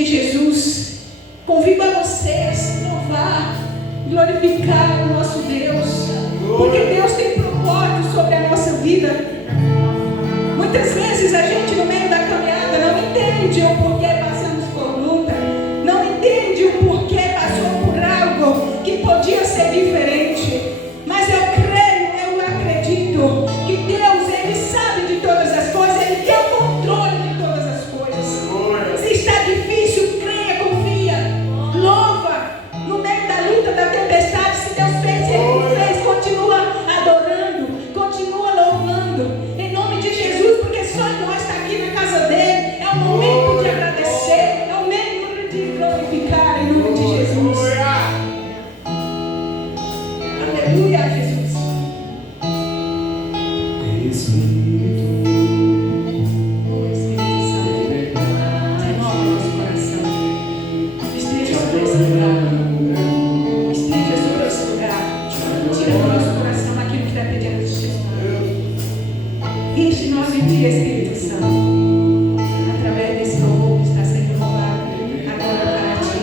de Jesus, convido a você a se louvar, glorificar o nosso Deus, porque Deus tem propósito sobre a nossa vida. Muitas vezes a gente no meio da caminhada não entende o porquê passamos por luta, não entende o porquê passou por algo que podia ser diferente, mas eu creio, eu acredito que Deus, Ele sabe de todas as coisas, Ele tem o controle de todas as coisas. Se está difícil, creia, confia, louva, no meio da luta, da tempestade, se Deus fez, se Ele fez, continua adorando, continua louvando, em nome de Jesus, porque só nós está aqui na casa dele, é o momento de agradecer, é o momento de glorificar, em nome de Jesus. Aleluia, Jesus. Espírito Santo, através desse louvor que está sendo louvado agora para ti.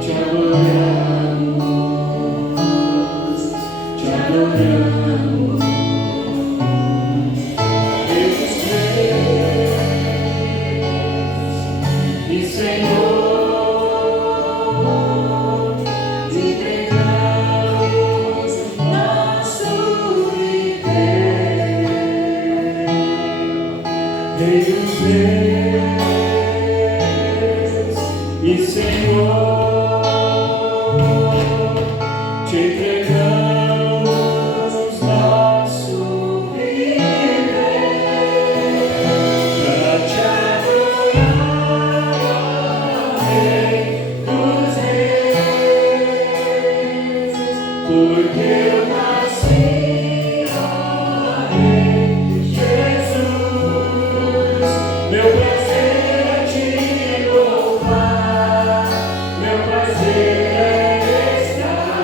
Te adoramos, te adoramos. Deus e Senhor, te entregamos nosso viver. Deus e Senhor, te entregamos nosso viver para te adorar, Rei dos Reis, porque eu nasci, ó Rei Jesus. Meu prazer é te louvar, meu prazer é estar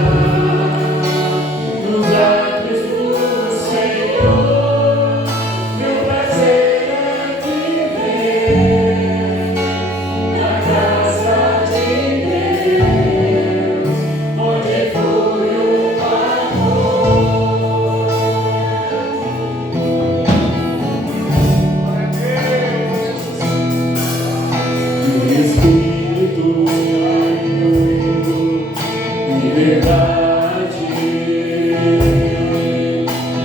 nos atos do Senhor, meu prazer é viver na casa de Deus, onde flui o amor. Espírito em verdade,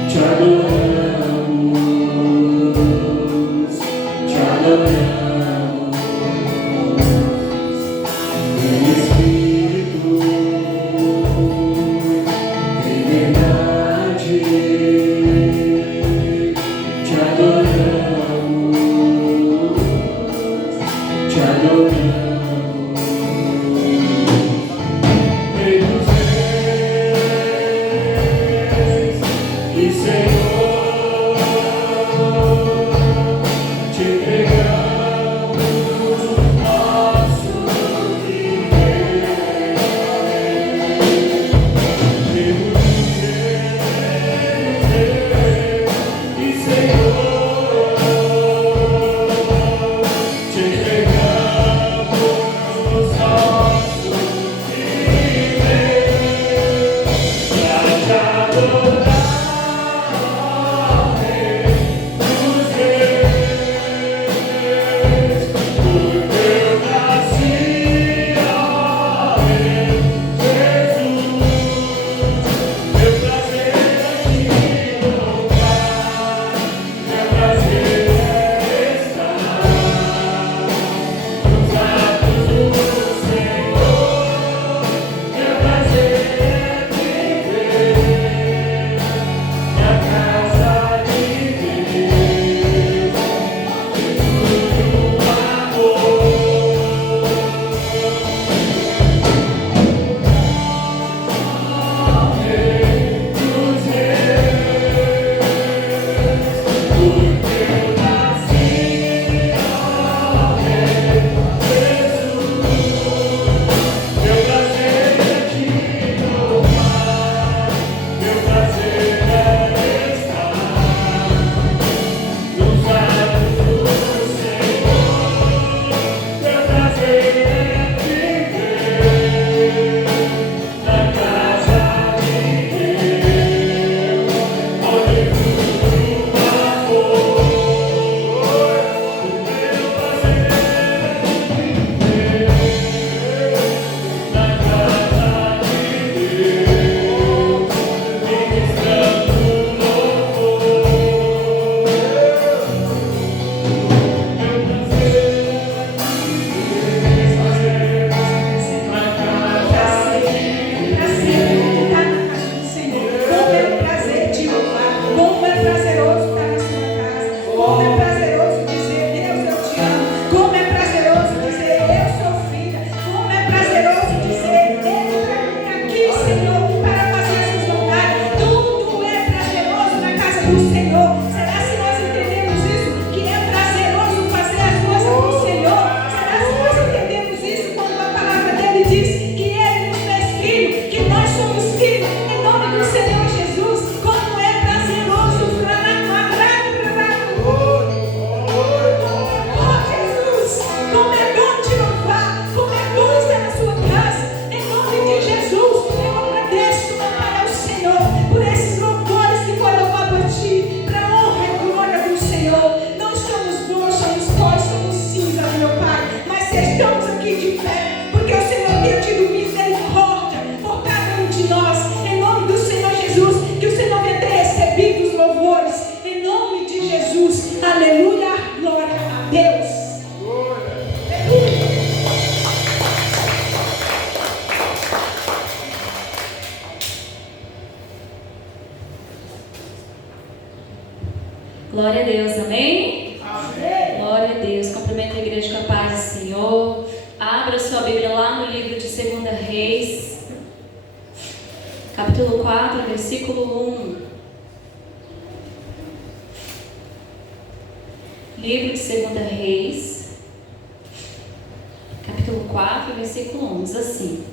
te adoramos, te adoramos. Espírito em verdade, te adoramos, te adoramos. Rei dos Reis e Senhor, te entregamos Deus. Glória a Deus, amém? Amém. Glória a Deus. Cumprimento a igreja com a paz do Senhor. Abra sua Bíblia lá no livro de 2 Reis, capítulo 4, versículo 1. Livro de 2 Reis, capítulo 4, versículo 1, diz assim: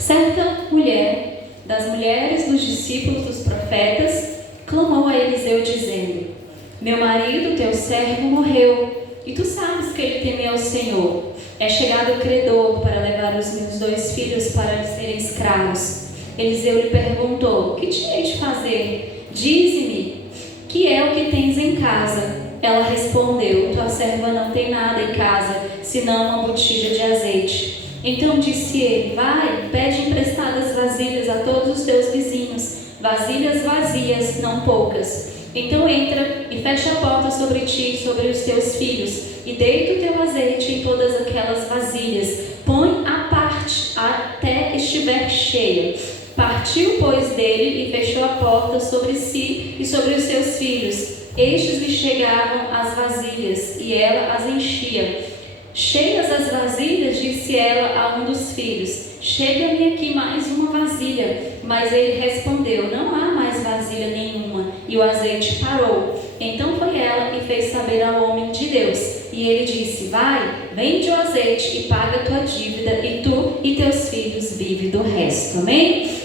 certa mulher das mulheres dos discípulos dos profetas clamou a Eliseu dizendo: meu marido, teu servo, morreu, e tu sabes que ele teme ao Senhor. É chegado o credor para levar os meus 2 filhos para serem escravos. Eliseu lhe perguntou: que te hei de fazer? Dize-me, que é o que tens em casa? Ela respondeu: tua serva não tem nada em casa, senão uma botija de azeite. Então disse ele: vai, pede emprestadas vasilhas a todos os teus vizinhos, vasilhas vazias, não poucas. Então entra e fecha a porta sobre ti e sobre os teus filhos, e deita o teu azeite em todas aquelas vasilhas. Põe à parte até estiver cheia. Partiu, pois, dele e fechou a porta sobre si e sobre os seus filhos. Estes lhe chegavam as vasilhas, e ela as enchia. Cheias as vasilhas, disse ela a um dos filhos: chega-me aqui mais uma vasilha. Mas ele respondeu: não há mais vasilha nenhuma. E o azeite parou. Então foi ela e fez saber ao homem de Deus. E ele disse: vai, vende o azeite e paga a tua dívida, e tu e teus filhos vivem do resto. Amém?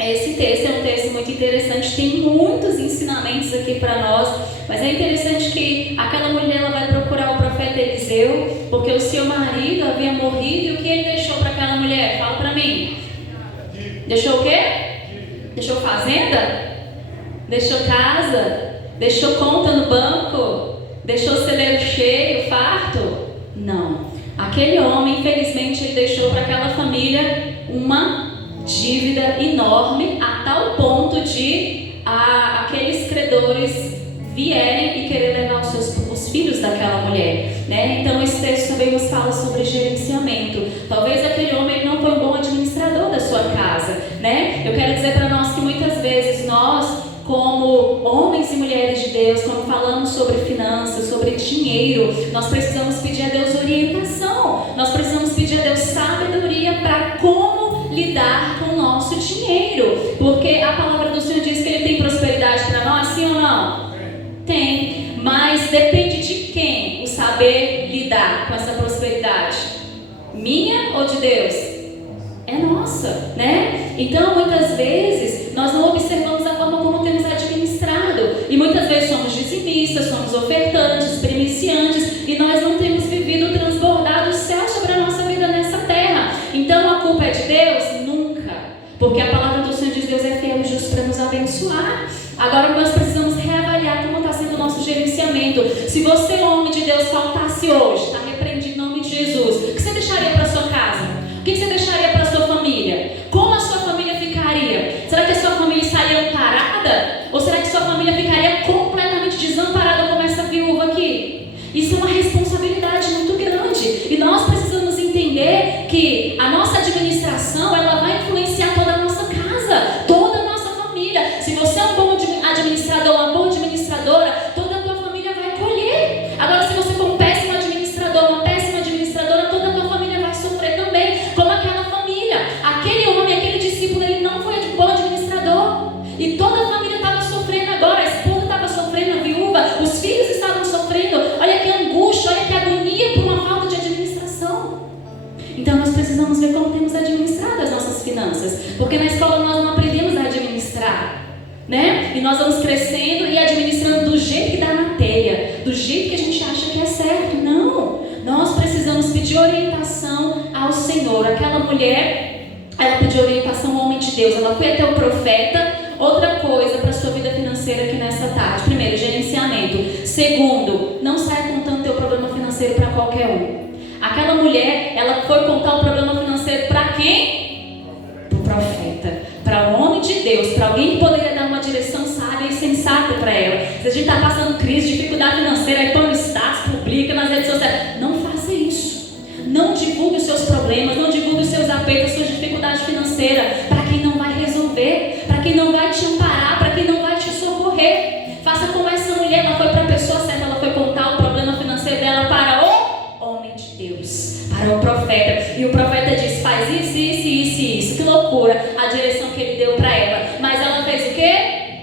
Esse texto é um texto muito interessante, tem muitos ensinamentos aqui para nós, mas é interessante que aquela mulher ela vai procurar o profeta Eliseu, porque o seu marido havia morrido, e o que ele deixou para aquela mulher? Fala para mim. Deixou o quê? Deixou fazenda? Deixou casa? Deixou conta no banco? Deixou celeiro cheio, farto? Não. Aquele homem, infelizmente, ele deixou para aquela família uma dívida enorme, a tal ponto de aqueles credores vierem e querer levar os filhos daquela mulher, né? Então esse texto também nos fala sobre gerenciamento. Talvez aquele homem não foi um bom administrador da sua casa, né? Eu quero dizer para nós que muitas vezes nós, como homens e mulheres de Deus, quando falamos sobre finanças, sobre dinheiro, nós precisamos pedir a Deus orientação, nós precisamos pedir a Deus sabedoria para como lidar com o nosso dinheiro, porque a palavra do Senhor diz que Ele tem prosperidade para nós, sim ou não? Tem, mas depende de quem o saber lidar com essa prosperidade? Minha ou de Deus? É nossa, né? Então muitas vezes nós não observamos a forma como temos administrado, e muitas vezes somos dizimistas, somos ofertantes, primiciantes, e nós não temos vivido o transbordar do céu sobre a nossa vida nessa terra. Então a culpa é de Deus? Nunca, porque a palavra do Senhor diz: Deus é fiel e justo para nos abençoar. Agora nós precisamos reavaliar como está sendo o nosso gerenciamento. Se você, homem de Deus, faltasse hoje, está repreendido em nome de Jesus, o que você deixaria para sua casa? O que você deixaria para sua família? Como a sua família ficaria? Será que a sua família estaria amparada? Ou será que sua família ficaria completamente desamparada como essa viúva aqui? Isso é uma responsabilidade muito grande, e nós precisamos entender que a nossa administração ela vai influenciar toda a nossa casa, toda a nossa família. Se você é um bom administrador, uma boa administradora, toda a tua família vai colher. Agora, se você for um péssimo administrador, uma péssima administradora, toda a tua família vai sofrer também, como aquela família. Aquele homem, aquele discípulo, ele não foi um bom administrador, e toda a família estava sofrendo agora. A esposa estava sofrendo, a viúva, os filhos estavam sofrendo. Olha que angústia, olha que agonia por uma falta de administração. Então nós precisamos ver como temos administrado as nossas finanças, porque na escola nós não aprendemos a administrar, né? E nós vamos crescendo e administrando do jeito que dá na telha, do jeito que a gente acha que é certo. Não, nós precisamos pedir orientação ao Senhor. Aquela mulher, ela pediu orientação ao homem de Deus, ela foi até o profeta. Outra coisa para a sua vida financeira aqui nessa tarde: primeiro, gerenciamento. Segundo, não saia contando teu problema financeiro para qualquer um. Aquela mulher, ela foi contar o problema financeiro para quem? Para o profeta, para o homem de Deus, para alguém que poderia dar uma direção sábia e sensata para ela. Se a gente está passando crise, dificuldade financeira, aí põe problemas, não divulgue os seus apertos, a sua dificuldade financeira para quem não vai resolver, para quem não vai te amparar, para quem não vai te socorrer. Faça como essa mulher, ela foi para a pessoa certa, ela foi contar o problema financeiro dela para o homem de Deus, para o profeta. E o profeta disse: faz isso, isso, isso e isso. Que loucura a direção que ele deu para ela. Mas ela fez o quê?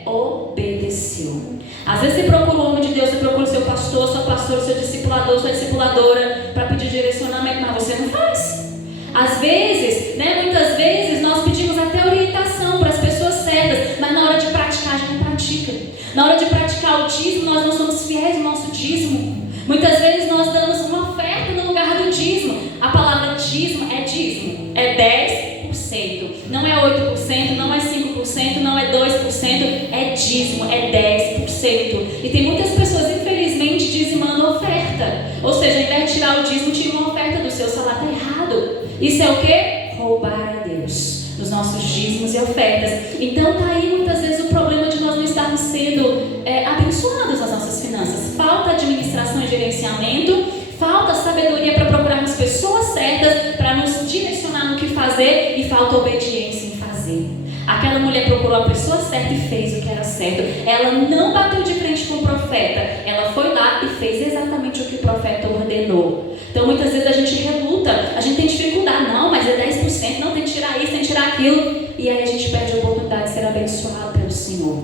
Obedeceu. Às vezes você procura o homem de Deus, você procura o seu pastor, sua pastora, seu discipulador, sua discipuladora para pedir direcionamento, mas você não faz. Às vezes, muitas vezes nós pedimos até orientação para as pessoas certas, mas na hora de praticar a gente não pratica. Na hora de praticar o dízimo, nós não somos fiéis no nosso dízimo. Muitas vezes nós damos uma oferta no lugar do dízimo. A palavra dízimo, é 10%. Não é 8%, não é 5%, não é 2%, é dízimo, é 10%. E tem muitas pessoas, infelizmente, dizimando oferta. Ou seja, ao invés de tirar o dízimo, tira uma oferta do seu salário. Está errado. Isso é o quê? Roubar a Deus nos nossos dízimos e ofertas. Então está aí muitas vezes o problema de nós não estarmos sendo abençoados nas nossas finanças. Falta administração e gerenciamento, falta sabedoria para procurarmos pessoas certas para nos direcionar no que fazer, e falta obediência em fazer. Aquela mulher procurou a pessoa certa e fez o que era certo. Ela não bateu de frente com o profeta, ela foi lá e fez exatamente o que o profeta ordenou. Então muitas vezes a gente reluta, a gente tem dificuldade, não, mas é 10%, não, tem que tirar isso, tem que tirar aquilo, e aí a gente perde a oportunidade de ser abençoado pelo Senhor.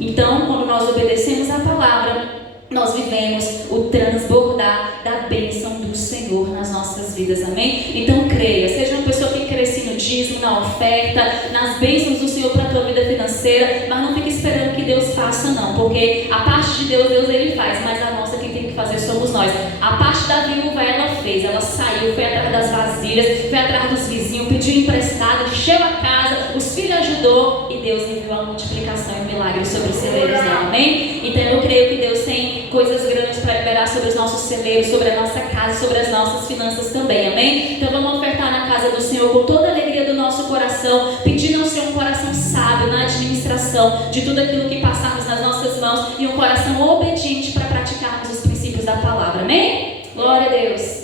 Então, quando nós obedecemos a palavra, nós vivemos o transbordar da bênção do Senhor nas nossas vidas, amém? Então creia, seja uma pessoa que cresce no dízimo, na oferta, nas bênçãos do Senhor para a tua vida financeira, mas não fique esperando que Deus faça, não, porque a parte de Deus ele faz, mas a nossa quem tem que fazer somos nós. A parte da viúva ela fez, ela saiu, foi atrás das vasilhas, foi atrás dos vizinhos, pediu emprestado, encheu a casa, os filhos ajudou, e Deus enviou a multiplicação e o milagre sobre os celeiros dela, amém? Então eu creio que Deus tem coisas grandes para liberar sobre os nossos celeiros, sobre a nossa casa, sobre as nossas finanças também, amém? Então vamos ofertar na casa do Senhor com toda a alegria do nosso coração, pedindo ao Senhor um coração sábio na administração de tudo aquilo que passarmos nas nossas mãos, e um coração obediente para praticarmos os princípios da palavra, amém? Glória a Deus.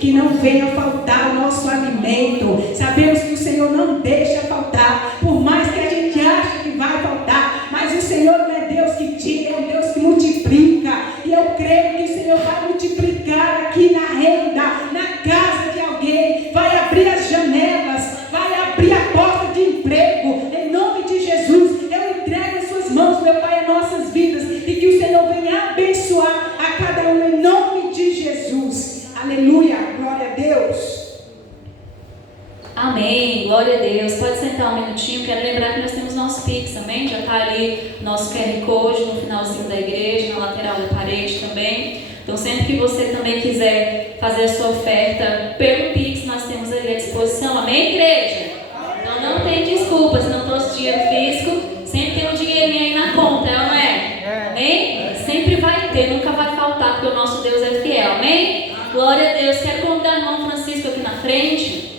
Que não venha faltar o nosso alimento. Sabemos que o Senhor não deixa faltar, por mais que a gente ache que vai faltar, mas o Senhor não é Deus que tira, é um Deus que multiplica, e eu creio que o Senhor vai multiplicar aqui na renda, na casa de alguém, vai abrir as janelas, vai abrir a porta de emprego, em nome de Jesus. Eu Amém, glória a Deus. Pode sentar um minutinho, quero lembrar que nós temos nosso Pix, amém? Já está ali nosso QR Code no finalzinho da igreja, na lateral da parede também. Então sempre que você também quiser fazer a sua oferta pelo Pix, nós temos ali à disposição, amém, igreja? Então não tem desculpa, se não trouxe dinheiro físico, sempre tem um dinheirinho aí na conta, não é? Amém? Sempre vai ter, nunca vai faltar, porque o nosso Deus é fiel, amém? Glória a Deus. Quero convidar o irmão Francisco aqui na frente,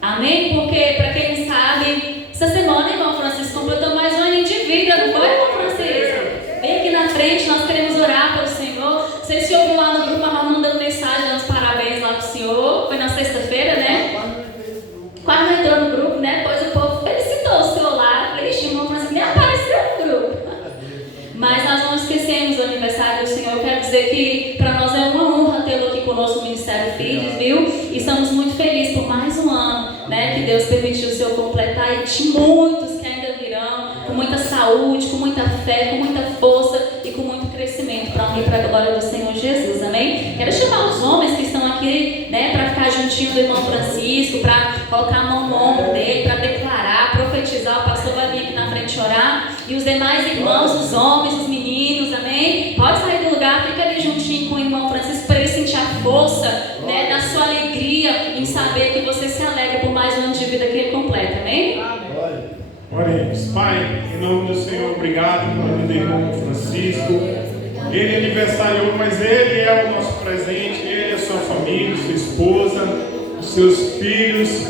amém? Porque, para quem não sabe, essa semana o irmão Francisco completou mais um ano de vida, não foi, irmão Francisco? Vem aqui na frente, nós queremos orar pelo Senhor. Vocês se ouviram lá no grupo, a mamãe mandando mensagem, dando os parabéns lá pro Senhor. Foi na sexta-feira, né? Quando não entrou no grupo, né? Depois o povo felicitou o Senhor lá. Falei, irmão Francisco nem apareceu no grupo. Mas nós não esquecemos o aniversário do Senhor. Eu quero dizer que para nós é uma honra tê-lo aqui conosco no Ministério Filhos, viu? E estamos muito felizes por mais um ano, né? Que Deus permitiu o Senhor completar e de muitos que ainda virão, com muita saúde, com muita fé, com muita força e com muito crescimento para honra e para a glória do Senhor Jesus, amém? Quero chamar os homens que estão aqui, né? Para ficar juntinho do irmão Francisco, para colocar a mão no ombro dele, para declarar, profetizar. O pastor vai vir aqui na frente orar. E os demais irmãos, os homens, os meninos, amém? Pode sair do lugar, fica ali juntinho com o irmão Francisco para ele sentir a força, né, da sua alegria em saber que você se alegra por mais um ano de vida que ele completa, amém? Oremos. Pai, em nome do Senhor, obrigado pelo nome do irmão Francisco. Ele aniversariou, mas ele é o nosso presente, ele, a sua família, sua esposa, os seus filhos.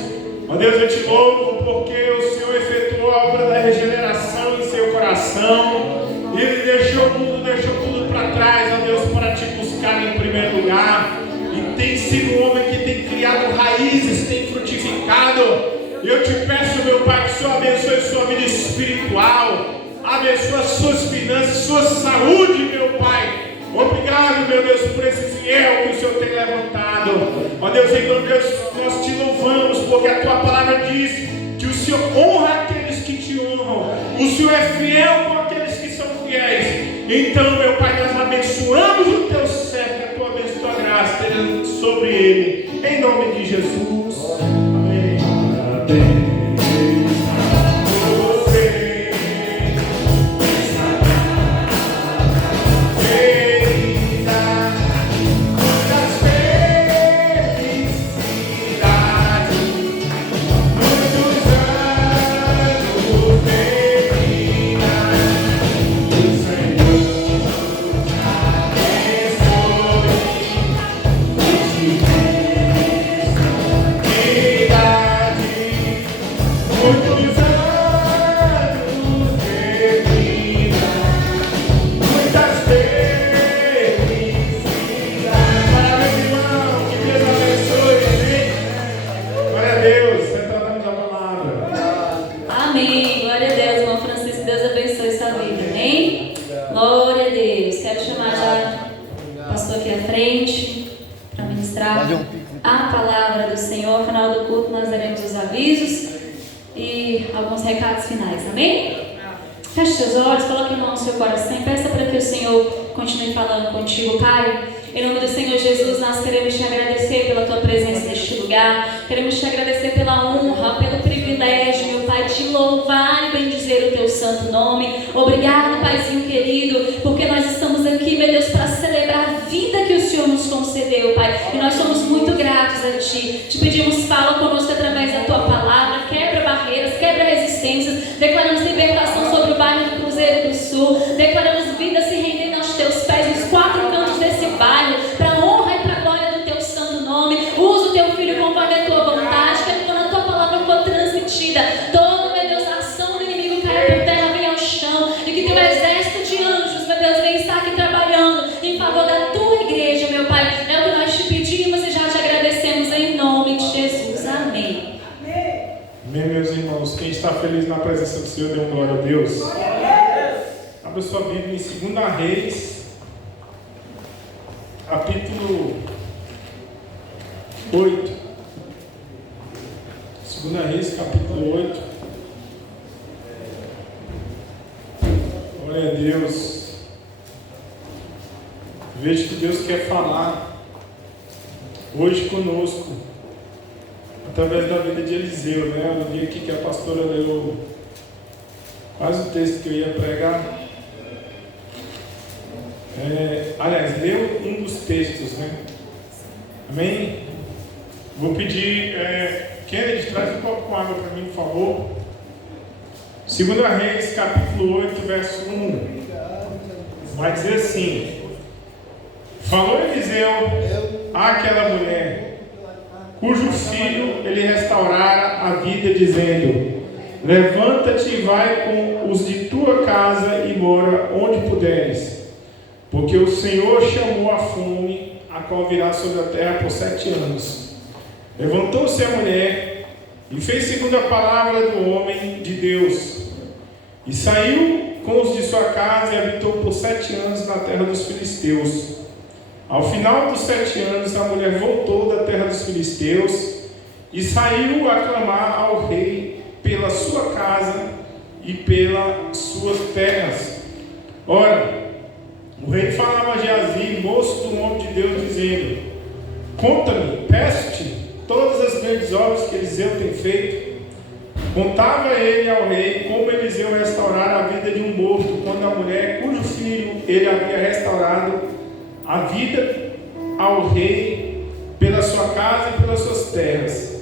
Ó Deus, eu te louvo porque o Senhor efetuou a obra da regeneração em seu coração. Ele deixou tudo para trás, ó Deus, para te buscar em primeiro lugar. E tem sido um homem que tem criado raízes, tem frutificado. E eu te peço, meu Pai, que o Senhor abençoe sua vida espiritual, abençoe suas finanças, sua saúde, meu Pai. Obrigado, meu Deus, por esse fiel que o Senhor tem levantado. Ó Deus, em nome de Deus, nós te louvamos, porque a tua palavra diz que o Senhor honra aqueles que te honram. O Senhor é fiel com aqueles que são fiéis. Então, meu Pai, nós abençoamos o teu servo, que a tua bênção, tua graça esteja sobre ele. Em nome de Jesus. Amém. Feche seus olhos, coloque a mão no seu coração e peça para que o Senhor continue falando contigo, Pai. Em nome do Senhor Jesus, nós queremos te agradecer pela tua presença neste lugar. Queremos te agradecer pela honra, pelo privilégio, meu Pai, de louvar e bendizer o teu santo nome. Obrigado, Paizinho querido, porque nós estamos aqui, meu Deus, para celebrar a vida que o Senhor nos concedeu, Pai. E nós somos muito gratos a Ti. Te pedimos, fala conosco através da tua palavra, quebra barreiras, quebra resistências. Declaramos libertação sobre o bairro do Cruzeiro do Sul. Declaramos vida se rendendo aos teus pés nos quatro cantos desse bairro, para a honra e para a glória do teu santo nome. Usa o teu filho conforme a tua vontade, que quando a tua palavra for transmitida, toda, meu Deus, a ação do inimigo cai por terra, vem ao chão, e que teu exército de anjos, meu Deus, vem estar aqui trabalhando em favor da tua igreja, meu Pai. É o que nós te pedimos e já te agradecemos em nome de Jesus. Amém. Amém, meus irmãos. Quem está feliz na presença do Senhor, dê um glória a Deus. Abra sua Bíblia em 2 Reis, capítulo 8. 2 Reis, capítulo 8. Glória a Deus. Vejo que Deus quer falar hoje conosco. através da vida de Eliseu, né? Eu vi aqui que a pastora leu quase o texto que eu ia pregar. Aliás, leu um dos textos, né? Amém? Vou pedir, Kennedy, traz um copo com água para mim, por favor. 2 Reis, capítulo 8, verso 1. Vai dizer assim: falou Eliseu àquela mulher, cujo filho ele restaurara a vida, dizendo: levanta-te e vai com os de tua casa e mora onde puderes, porque o Senhor chamou a fome, a qual virá sobre a terra por 7 anos. Levantou-se a mulher e fez segundo a palavra do homem de Deus, e saiu com os de sua casa e habitou por 7 anos na terra dos filisteus. Ao final dos 7 anos, a mulher voltou da terra dos filisteus e saiu a clamar ao rei pela sua casa e pelas suas terras. Ora, o rei falava a Geazi, moço do homem de Deus, dizendo: conta-me, peço-te, todas as grandes obras que Eliseu tem feito. Contava ele ao rei como Eliseu restaurara a vida de um morto, quando a mulher, cujo filho ele havia restaurado a vida ao rei pela sua casa e pelas suas terras.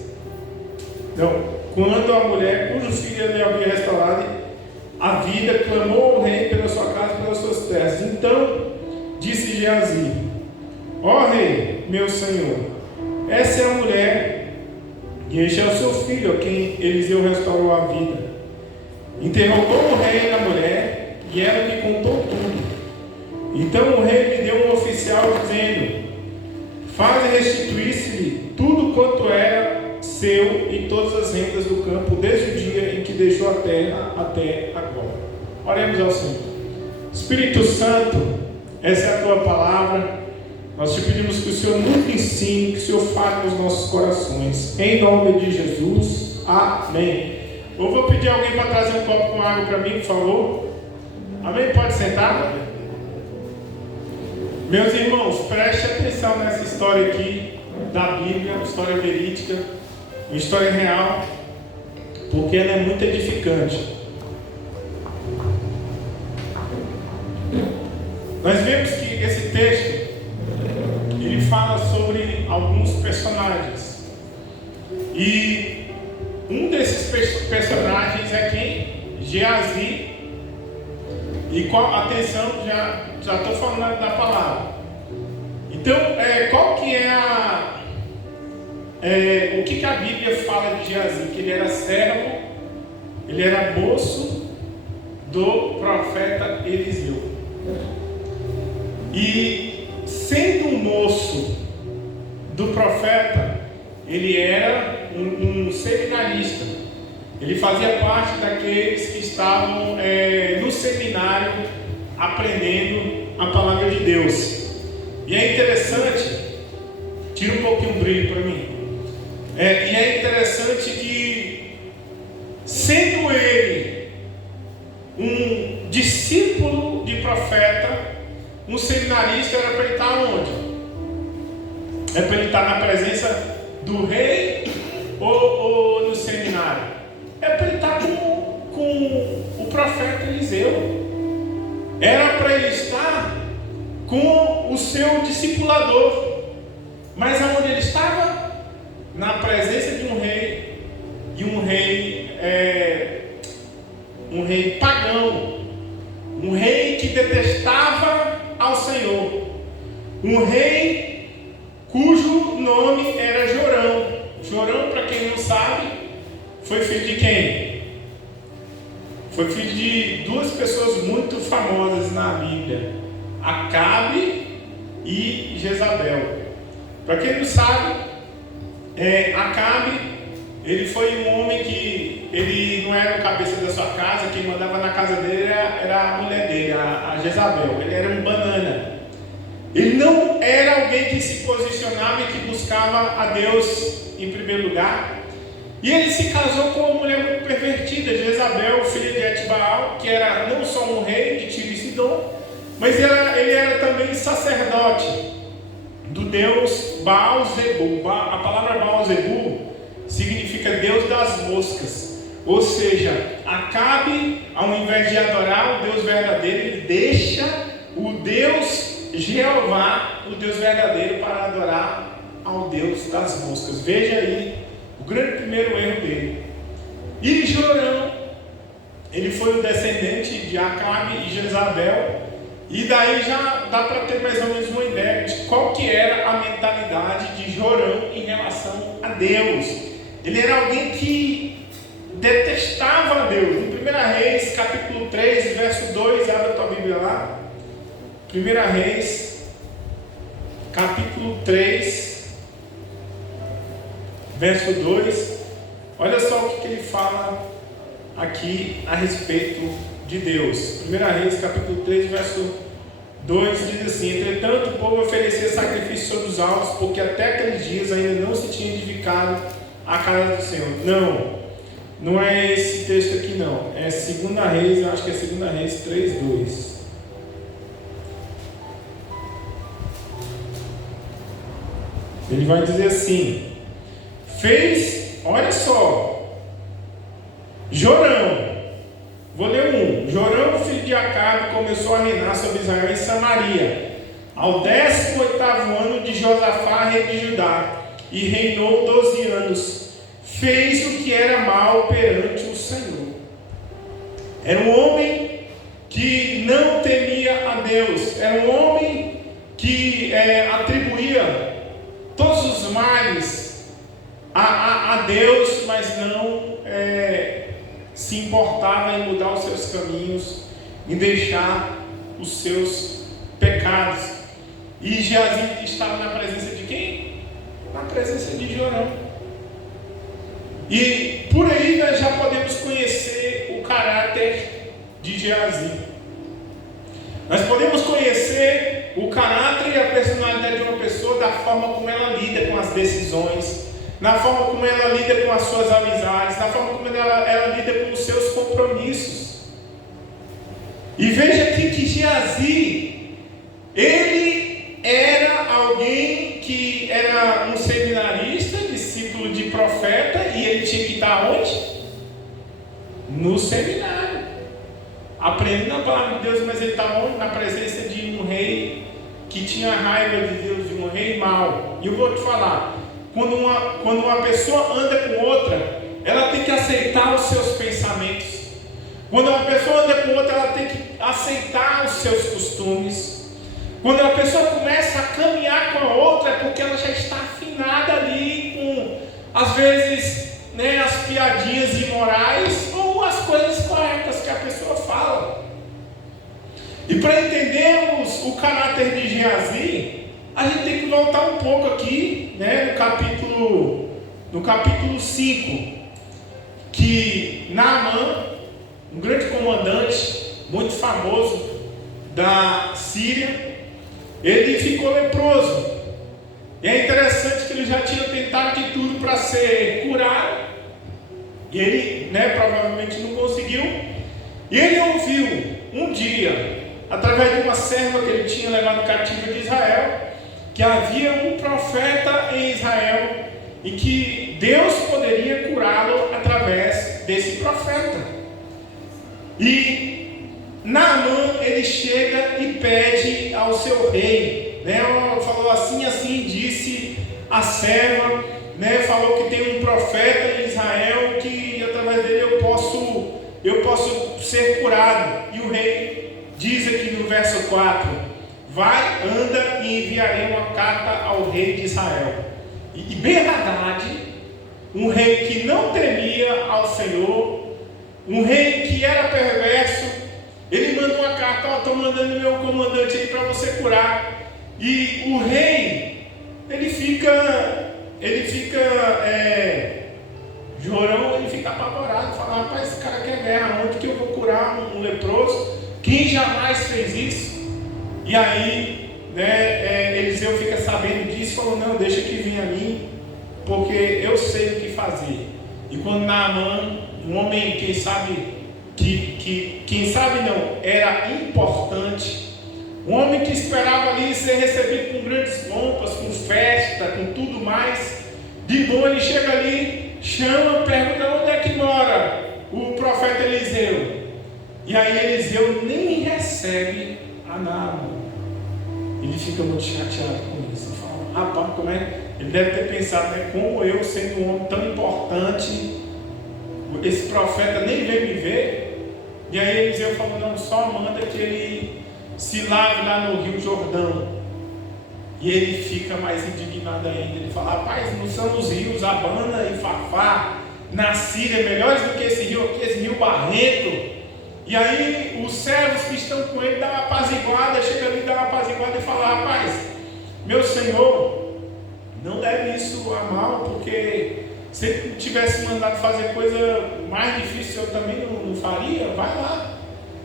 Então, quando a mulher, cujo filho ele havia restaurado a vida, clamou ao rei pela sua casa e pelas suas terras. Então disse Geazi: ó rei, meu senhor, essa é a mulher e este é o seu filho, a quem Eliseu restaurou a vida. Interrogou o rei na mulher, e ela lhe contou tudo. Então o rei lhe deu um oficial, dizendo: faze restituir-se-lhe tudo quanto era seu e todas as rendas do campo, desde o dia em que deixou a terra até agora. Oremos ao Senhor. Espírito Santo, essa é a tua palavra. Nós te pedimos que o Senhor nos ensine, que o Senhor fale nos nossos corações. Em nome de Jesus. Amém. Eu vou pedir alguém para trazer um copo com água para mim, por favor. Amém? Pode sentar? Meus irmãos, preste atenção nessa história aqui da Bíblia, uma história verídica, uma história real, porque ela é muito edificante. Nós vemos que esse texto ele fala sobre alguns personagens, e um desses personagens é quem? Geazi. E atenção, já estou falando da palavra. Então, qual que é o que a Bíblia fala de Geazi? Que ele era servo, ele era moço do profeta Eliseu. E sendo um moço do profeta, ele era um seminarista. Ele fazia parte daqueles que estavam no seminário aprendendo a palavra de Deus. E é interessante, tira um pouquinho o brilho para mim. E é interessante que, sendo ele um discípulo de profeta, um seminarista, era para ele estar onde? É para ele estar na presença do rei ou no seminário? É para ele estar com o profeta Eliseu. Era para ele estar com o seu discipulador. Mas aonde ele estava? Na presença de um rei, e um rei pagão, um rei que detestava ao Senhor, um rei cujo nome era Jorão. Jorão, para quem não sabe, foi filho de quem? Foi filho de duas pessoas muito famosas na Bíblia: Acabe e Jezabel. Para quem não sabe, Acabe, ele foi um homem que ele não era o cabeça da sua casa. Quem mandava na casa dele era a mulher dele, a Jezabel. Ele era um banana. Ele não era alguém que se posicionava e que buscava a Deus em primeiro lugar. E ele se casou com uma mulher muito pervertida, Jezabel, filha de Etbaal, que era não só um rei de Tiro e Sidom, mas ele era também sacerdote do deus Baal-Zebu. A palavra Baal-Zebu significa Deus das moscas. Ou seja, Acabe, ao invés de adorar o Deus verdadeiro, ele deixa o Deus Jeová, o Deus verdadeiro, para adorar ao Deus das moscas. Veja aí o grande primeiro erro dele. E Jorão, ele foi o descendente de Acabe e Jezabel, e daí já dá para ter mais ou menos uma ideia de qual que era a mentalidade de Jorão em relação a Deus. Ele era alguém que detestava a Deus. Em 1 Reis, capítulo 3, verso 2, abre a tua Bíblia lá. 1 Reis, capítulo 3, verso 2. Olha só o que ele fala aqui a respeito de Deus. 1 Reis, capítulo 3, verso 2 diz assim: entretanto o povo oferecia sacrifício sobre os altos, porque até aqueles dias ainda não se tinha edificado a casa do Senhor. Não é esse texto aqui não, é 2 Reis, eu acho que é 2 Reis 3, 2. Ele vai dizer assim: olha só, Jorão, vou ler Jorão, filho de Acabe, começou a reinar sobre Israel em Samaria, ao 18º ano de Josafá, rei de Judá, e reinou 12 anos. Fez o que era mal perante o Senhor. Era um homem que não temia a Deus, era um homem que atribuía todos os males a Deus, mas não se importava em mudar os seus caminhos, em deixar os seus pecados. E Geazi estava na presença de quem? Na presença de Jorão. E por aí nós já podemos conhecer o caráter de Geazi. Nós podemos conhecer o caráter e a personalidade de uma pessoa da forma como ela lida com as decisões, na forma como ela lida com as suas amizades, na forma como ela lida com os seus compromissos. E veja aqui que Geazi, ele era alguém que era um seminarista, discípulo de profeta, e ele tinha que estar onde? No seminário, aprendendo a palavra de Deus, mas ele estava onde? Na presença de um rei que tinha raiva de Deus, de um rei mau. E eu vou te falar, quando uma pessoa anda com outra, ela tem que aceitar os seus pensamentos. Quando uma pessoa anda com outra, ela tem que aceitar os seus costumes. Quando a pessoa começa a caminhar com a outra, é porque ela já está afinada ali com, às vezes, as piadinhas imorais ou as coisas corretas que a pessoa fala. E para entendermos o caráter de Geazi, a gente tem que voltar um pouco aqui, no capítulo 5, que Naamã, um grande comandante, muito famoso da Síria, ele ficou leproso. E é interessante que ele já tinha tentado de tudo para ser curado, e ele provavelmente não conseguiu. E ele ouviu um dia, através de uma serva que ele tinha levado cativa de Israel, que havia um profeta em Israel e que Deus poderia curá-lo através desse profeta. E Naamã, ele chega e pede ao seu rei, falou assim disse a serva, falou que tem um profeta em Israel que através dele eu posso ser curado. E o rei diz aqui no verso 4: vai, anda e enviarei uma carta ao rei de Israel. E Ben-Hadad, um rei que não temia ao Senhor, um rei que era perverso, ele manda uma carta: estou mandando meu comandante aí para você curar. E o rei, Jorão, ele fica apavorado, fala: rapaz, esse cara quer guerra, onde que eu vou curar um leproso? Quem jamais fez isso? E aí, Eliseu fica sabendo disso e falou: não, deixa que venha a mim, porque eu sei o que fazer. E quando Naamã, um homem, era importante, um homem que esperava ali ser recebido com grandes pompas, com festa, com tudo mais, de bom, ele chega ali chama, pergunta onde é que mora o profeta Eliseu. E aí Eliseu nem recebe a Naaman. Ele fica muito chateado com isso. Ele fala, rapaz, como é? Ele deve ter pensado, né? Como eu, sendo um homem tão importante, esse profeta nem veio me ver. E aí Eliseu falou, não, só manda que ele se lave lá no Rio Jordão. E ele fica mais indignado ainda. Ele fala, rapaz, não são os rios Abana e Farfá na Síria melhores do que esse rio barrento? E aí os servos que estão com ele dão uma apaziguada, chega ali, dá uma apaziguada e fala, rapaz, meu senhor, não leve isso a mal, porque se ele tivesse mandado fazer coisa mais difícil, eu também não faria, vai lá.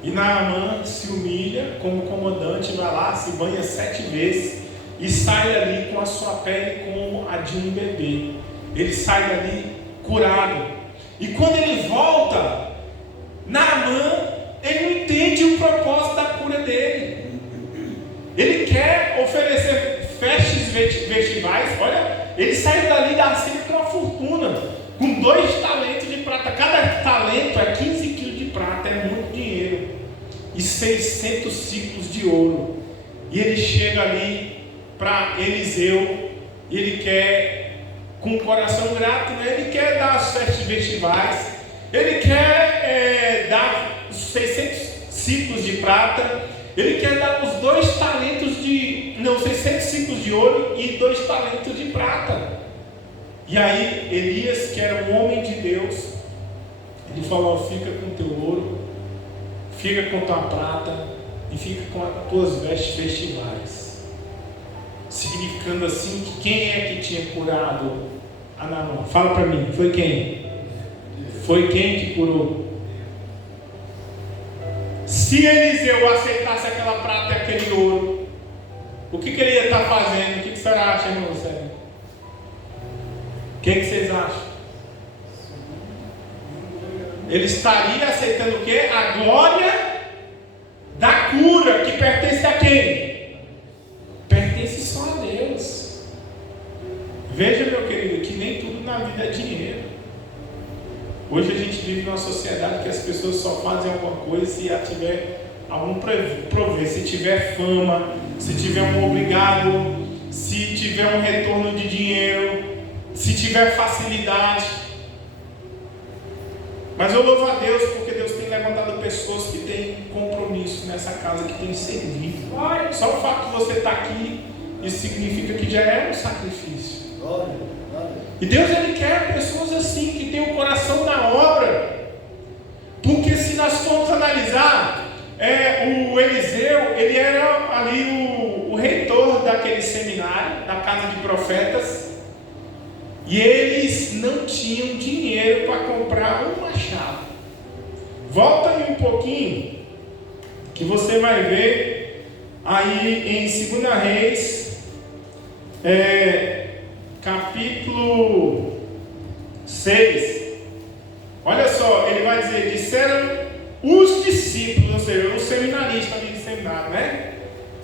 E Naamã se humilha como comandante, vai lá, se banha 7 vezes e sai dali com a sua pele como a de um bebê. Ele sai dali curado. E quando ele volta, Naamã, ele não entende o propósito da cura dele. Ele quer oferecer festas festivais. Olha, ele saiu dali da Síria com uma fortuna, com 2 talentos de prata. Cada talento é 15 quilos de prata, é muito dinheiro. E 600 ciclos de ouro. E ele chega ali para Eliseu, e ele quer, com um coração grato, né? Ele quer dar as festas festivais, ele quer dar os 600 ciclos de prata, ele quer dar os 2 talentos de, não, 600 ciclos de ouro e 2 talentos de prata. E aí Elias, que era um homem de Deus, ele falou, fica com teu ouro, fica com tua prata e fica com as tuas vestes festivais. Significando assim que quem é que tinha curado a Naamã? Fala para mim, foi quem? Foi quem que curou? Se Eliseu aceitasse aquela prata e aquele ouro, o que ele ia estar fazendo? O que você acha, irmão? O que vocês acham? Ele estaria aceitando o quê? A glória da cura, que pertence a quem? Pertence só a Deus. Veja, meu querido, que nem tudo na vida é dinheiro. Hoje a gente vive numa sociedade que as pessoas só fazem alguma coisa se tiver algum prover, se tiver fama, se tiver um obrigado, se tiver um retorno de dinheiro, se tiver facilidade. Mas eu louvo a Deus porque Deus tem levantado pessoas que têm compromisso nessa casa, que têm servido. Só o fato de você estar aqui, isso significa que já é um sacrifício. E Deus, Ele quer pessoas assim, que têm o coração na obra. Porque se nós formos analisar, o Eliseu, ele era ali o reitor daquele seminário, da casa de profetas. E eles não tinham dinheiro para comprar um machado. Volta aí um pouquinho, que você vai ver aí em 2 Reis, capítulo 6. Olha só, ele vai dizer, disseram os discípulos, ou seja, os seminaristas ali de seminário, né?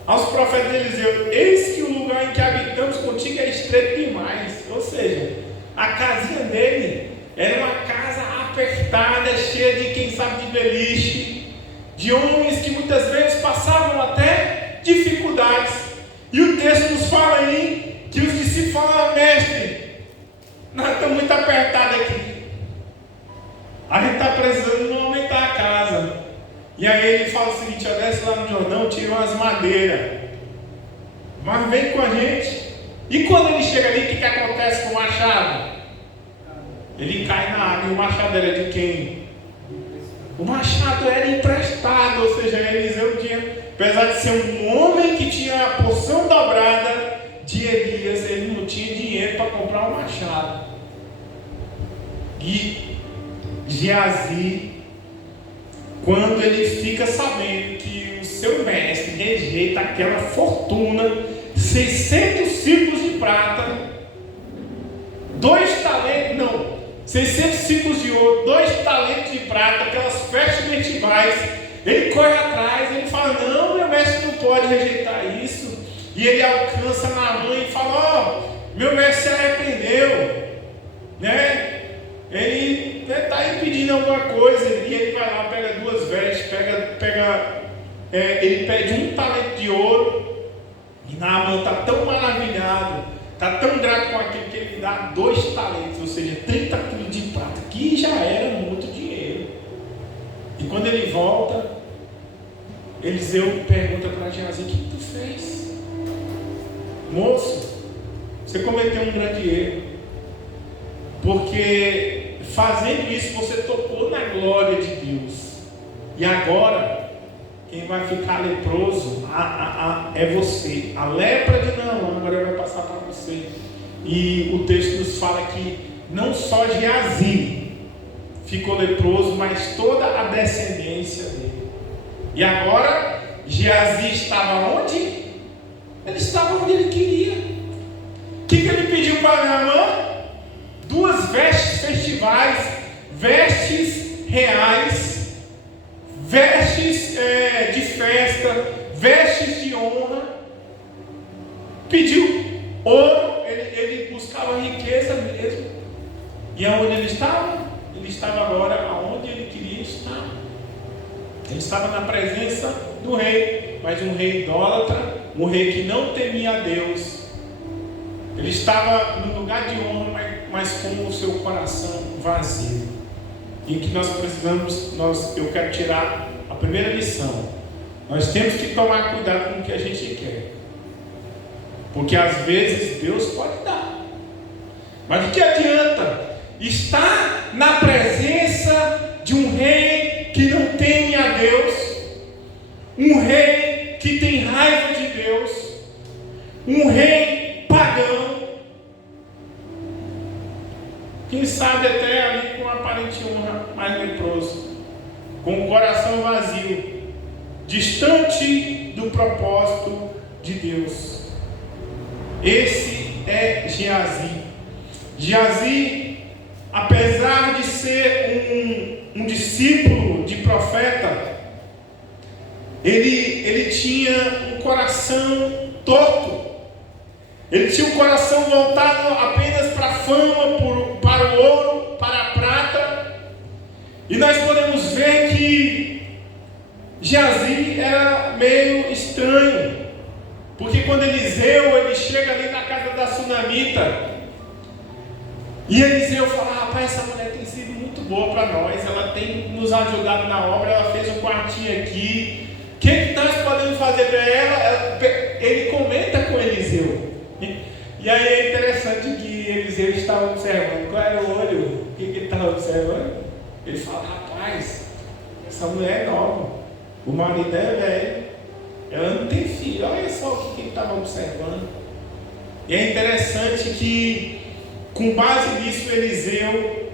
Aos profetas de Eliseu, eis que o lugar em que habitamos contigo é estreito demais. Ou seja, a casinha dele era uma casa apertada, cheia de, quem sabe, de beliche, de homens que muitas vezes passavam até dificuldades. E o texto nos fala aí que os discípulos falam, mestre, nós estamos muito apertados aqui. A gente está precisando não aumentar a casa. E aí ele fala o seguinte, desce lá no Jordão, tira umas madeiras, mas vem com a gente. E quando ele chega ali, o que acontece com o machado? Ele cai na água. E o machado era de quem? O machado era emprestado, ou seja, Eliseu tinha, apesar de ser um homem que tinha a porção dobrada de Elias, ele não tinha dinheiro para comprar um machado. E Geazi, quando ele fica sabendo que o seu mestre rejeita aquela fortuna, 600 ciclos de prata, 2 talentos, não, 600 ciclos de ouro, 2 talentos de prata, aquelas festas festivais, ele corre atrás, ele fala, não, meu mestre não pode rejeitar isso. E ele alcança Naamã e fala, meu mestre se arrependeu, né? Ele está aí pedindo alguma coisa e ele vai lá, pega 2 vestes, ele pede 1 talento de ouro. E Naamã está tão maravilhado, está tão grato com aquilo que ele dá 2 talentos, ou seja, 30 quilos de prata, que já era muito dinheiro. E quando ele volta, Eliseu pergunta para Geazi: o que tu fez? Moço, você cometeu um grande erro, porque fazendo isso você tocou na glória de Deus, e agora quem vai ficar leproso é você. A lepra de Naamã agora vai passar para você. E o texto nos fala que não só Geazi ficou leproso, mas toda a descendência dele. E agora Geazi estava onde? Ele estava onde ele queria. O que ele pediu para Naamã? 2 vestes festivais, vestes reais, vestes de festa, vestes de honra. Pediu ouro, ele buscava riqueza mesmo. E aonde ele estava? Ele estava agora aonde ele queria estar. Ele estava na presença do rei, mas um rei idólatra, um rei que não temia a Deus. Ele estava no lugar de honra, mas com o seu coração vazio. E que nós precisamos, eu quero tirar a primeira lição. Nós temos que tomar cuidado com o que a gente quer, porque às vezes Deus pode dar, mas o que adianta estar na presença de um rei que não teme a Deus, um rei que tem raiva de Deus, um rei pagão, quem sabe até ali com aparente honra, mas leproso, com o coração vazio, distante do propósito de Deus. Esse é Geazi. Geazi, apesar de ser um discípulo de profeta, ele tinha um coração torto. Ele tinha um coração voltado apenas para a fama, para o ouro, para a prata. E nós podemos ver que Geazi era meio estranho, porque quando Eliseu ele chega ali na casa da sunamita, e Eliseu fala: rapaz, essa mulher tem sido muito boa para nós, ela tem nos ajudado na obra, ela fez um quartinho aqui, o que nós podemos fazer para ela? Ele comenta com Eliseu. E aí é interessante que Eliseu estava observando. Qual era o olho? O que ele estava observando? Ele fala: rapaz, essa mulher é nova, o marido é velho, ela não tem filho, olha só o que ele estava observando. E é interessante que, com base nisso, Eliseu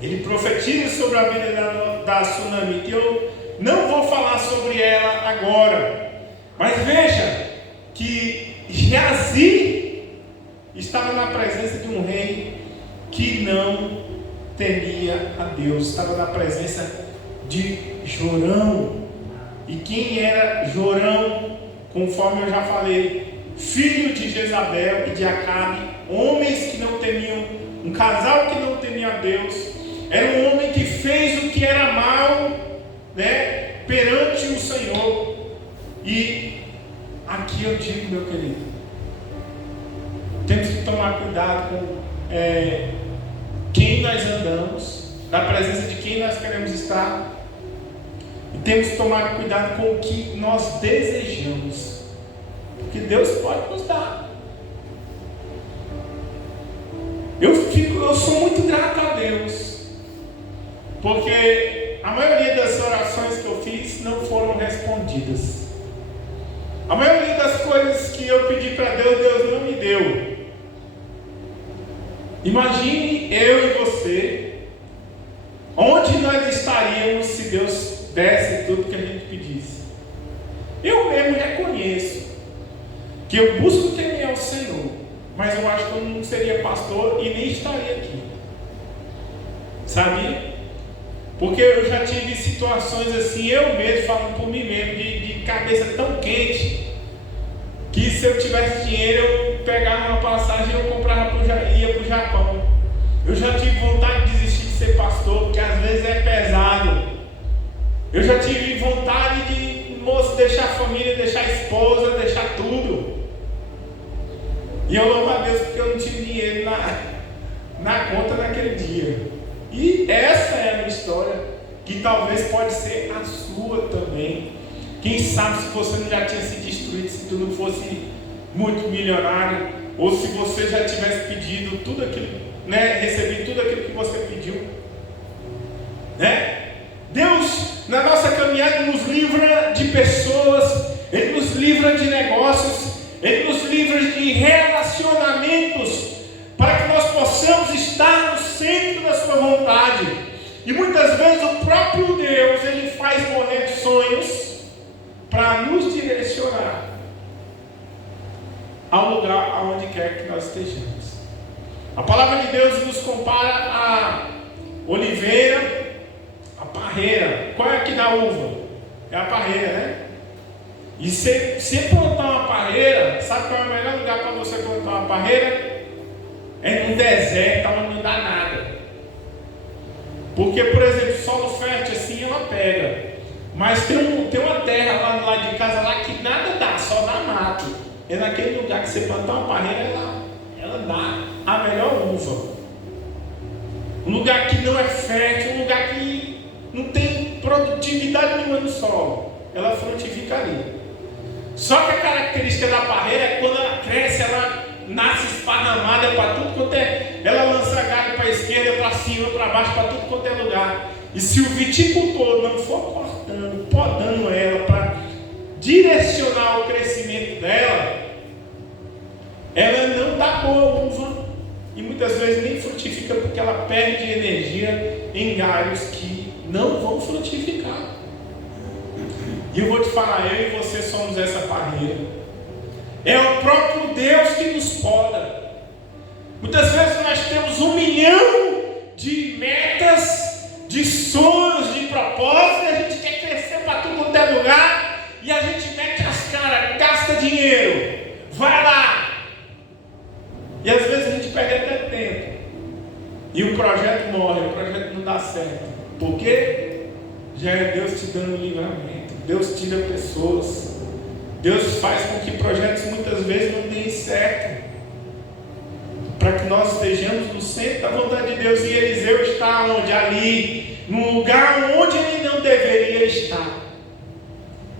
ele profetiza sobre a vida da sunamita. Eu não vou falar sobre ela agora, mas veja que Geazi estava na presença de um rei que não temia a Deus, estava na presença de Jorão. E quem era Jorão? Conforme eu já falei, filho de Jezabel e de Acabe, homens que não temiam, um casal que não temia a Deus. Era um homem que fez o que era mal, perante o Senhor. E aqui eu digo, meu querido, temos que tomar cuidado com quem nós andamos, da presença de quem nós queremos estar, e temos que tomar cuidado com o que nós desejamos, porque Deus pode nos dar. Eu sou muito grato a Deus, porque a maioria das orações que eu fiz não foram respondidas. A maioria das coisas que eu pedi para Deus, Deus não me deu. Imagine eu e você, onde nós estaríamos se Deus desse tudo que a gente pedisse. Eu mesmo reconheço que eu busco temer ao Senhor, mas eu acho que eu não seria pastor e nem estaria aqui. Sabia? Porque eu já tive situações assim, eu mesmo falando por mim mesmo, de cabeça tão quente, que se eu tivesse dinheiro, eu pegava uma passagem e eu comprava ia para o Japão. Eu já tive vontade de desistir ser pastor, porque às vezes é pesado. Eu já tive vontade de, moço, deixar a família, deixar a esposa, deixar tudo. E eu louvo a Deus porque eu não tive dinheiro na conta naquele dia. E essa é a minha história, que talvez pode ser a sua também. Quem sabe se você não já tinha se destruído, se tu não fosse muito milionário, ou se você já tivesse pedido tudo aquilo, né, recebido tudo aquilo que você pediu, né? Deus, na nossa caminhada, nos livra de pessoas, Ele nos livra de negócios, Ele nos livra de relacionamentos, para que nós possamos estar no centro da sua vontade. E muitas vezes o próprio Deus, Ele faz morrer sonhos para nos direcionar ao lugar aonde quer que nós estejamos. A palavra de Deus nos compara a oliveira, a parreira. Qual é que dá uva? É a parreira, né? E se plantar uma parreira, sabe qual é o melhor lugar para você plantar uma parreira? É num deserto onde não dá nada. Porque, por exemplo, solo fértil assim ela pega. Mas tem uma terra lá do lado de casa lá que nada dá, só dá mato. É naquele lugar que você plantar uma parreira, ela dá a melhor uva. Um lugar que não é fértil, um lugar que não tem produtividade nenhuma no solo, ela frutifica ali. Só que a característica da parreira é que quando ela cresce, ela nasce esparramada para tudo quanto é. Ela lança galho para a esquerda, para cima, para baixo, para tudo quanto é lugar. E se o viticultor não for cortando, podando ela para direcionar o crescimento dela, ela não dá boa uva e muitas vezes nem frutifica, porque ela perde energia em galhos que não vão frutificar. E eu vou te falar, eu e você somos essa parreira. É o próprio Deus que nos poda. Muitas vezes nós temos 1 milhão de metas, de sonhos, de propósitos, e a gente quer crescer para tudo quanto é lugar, e a gente mete as caras, gasta dinheiro, vai lá. E às vezes a gente perde até tempo. E o projeto morre, o projeto não dá certo. Por quê? Já é Deus te dando livramento. Deus tira pessoas. Deus faz com que projetos muitas vezes não deem certo, para que nós estejamos no centro da vontade de Deus. E Eliseu está onde? Ali, num lugar onde ele não deveria estar,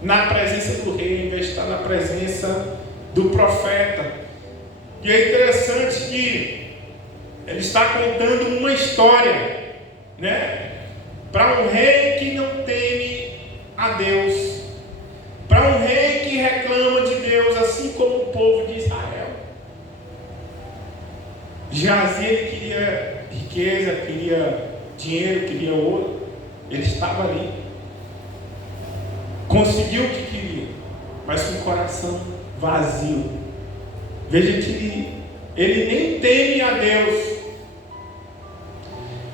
na presença do rei, em vez de estar na presença do profeta. E é interessante que ele está contando uma história, né, para um rei que não teme a Deus, para um rei que reclama de Deus, assim como o povo de Israel. Geazi, ele queria riqueza, queria dinheiro, queria ouro. Ele estava ali, conseguiu o que queria, mas com o coração vazio. Veja que ele nem teme a Deus.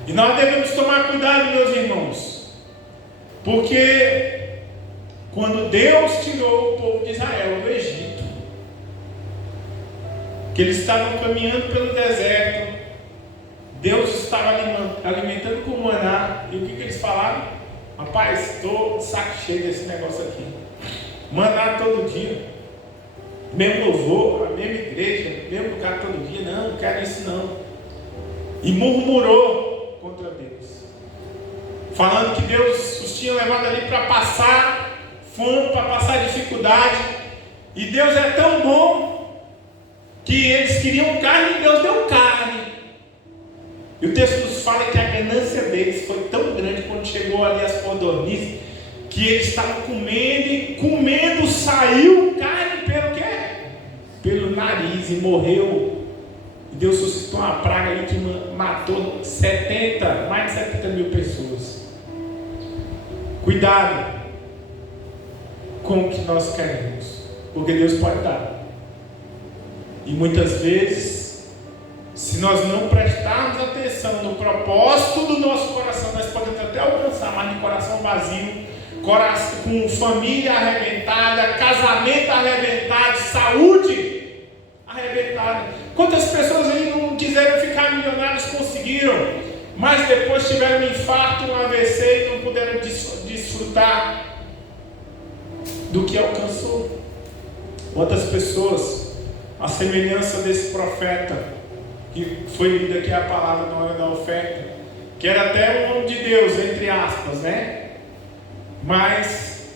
E nós devemos tomar cuidado, meus irmãos, porque quando Deus tirou o povo de Israel do Egito, que eles estavam caminhando pelo deserto, Deus estava alimentando com maná. E o que eles falaram? Rapaz, estou de saco cheio desse negócio aqui. Maná todo dia, mesmo louvor, a mesma igreja, mesmo lugar todo dia. Não quero isso não. E murmurou contra Deus, falando que Deus os tinha levado ali para passar fome, para passar dificuldade. E Deus é tão bom que eles queriam carne e Deus deu carne. E o texto nos fala que a ganância deles foi tão grande quando chegou ali as codornizes, que eles estavam comendo e comendo saiu carne pelo quê? Pelo nariz, e morreu. E Deus suscitou uma praga ali que matou mais de 70 mil pessoas. Cuidado com o que nós queremos, porque Deus pode dar. E muitas vezes, se nós não prestarmos atenção no propósito do nosso coração, nós podemos até alcançar, mas de coração vazio, coração, com família arrebentada, casamento arrebentado, saúde arrebentada. Quantas pessoas aí não quiseram ficar milionários, conseguiram? mas depois tiveram um infarto, um AVC e não puderam desfrutar do que alcançou. Outras pessoas, a semelhança desse profeta, que foi lida aqui a palavra na hora da oferta, que era até um homem de Deus, entre aspas, né? Mas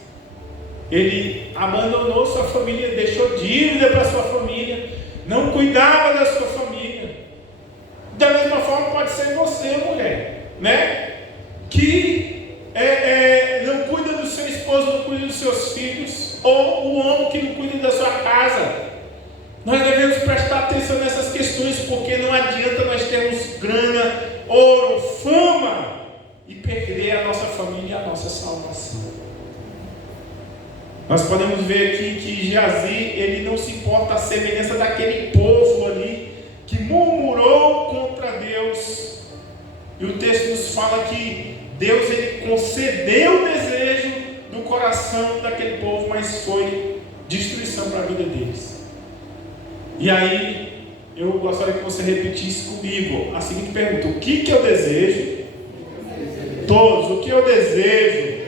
ele abandonou sua família, deixou dívida para sua família, não cuidava da sua família. Da mesma forma pode ser você, mulher, né? Que não cuida do seu esposo, não cuida dos seus filhos, ou o homem que não cuida da sua casa. Nós devemos prestar atenção nessas questões, porque não adianta nós termos grana, ouro, fama e perder a nossa família e a nossa salvação. Nós podemos ver aqui que Geazi, ele não se importa a semelhança daquele povo ali que murmurou contra Deus. E o texto nos fala que Deus, ele concedeu o desejo do coração daquele povo, mas foi destruição para a vida deles. E aí, eu gostaria que você repetisse comigo a seguinte pergunta: o que eu desejo? Todos, o que eu desejo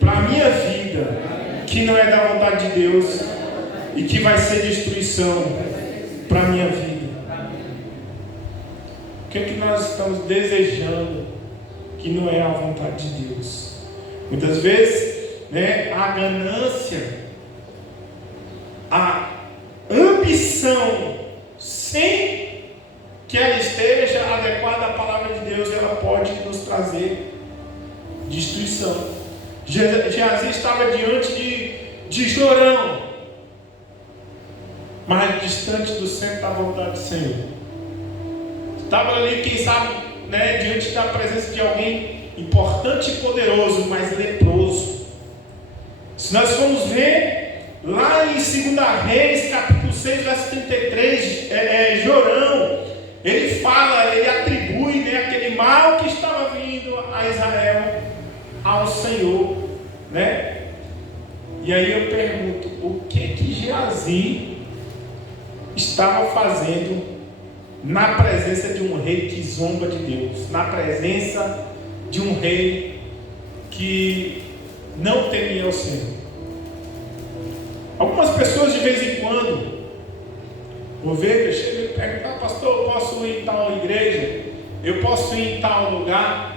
para a minha vida, que não é da vontade de Deus e que vai ser destruição para a minha vida? O que é que nós estamos desejando que não é a vontade de Deus? Muitas vezes, né, a ganância, a ambição, sem que ela esteja adequada à palavra de Deus, ela pode nos trazer destruição. Geazi estava diante de Jorão, mas distante do centro da vontade do Senhor. Estava ali, quem sabe, né, diante da presença de alguém importante e poderoso, mas leproso. Se nós formos ver lá em 2 Reis, capítulo 6, verso 33, Jorão, ele fala, ele atribui, né, aquele mal que estava vindo a Israel ao Senhor, né? E aí eu pergunto, o que Geazi estava fazendo na presença de um rei que zomba de Deus, na presença de um rei que não temia o Senhor? Algumas pessoas de vez em quando, ovelha, chega e pergunta: pastor, eu posso ir em tal igreja? Eu posso ir em tal lugar?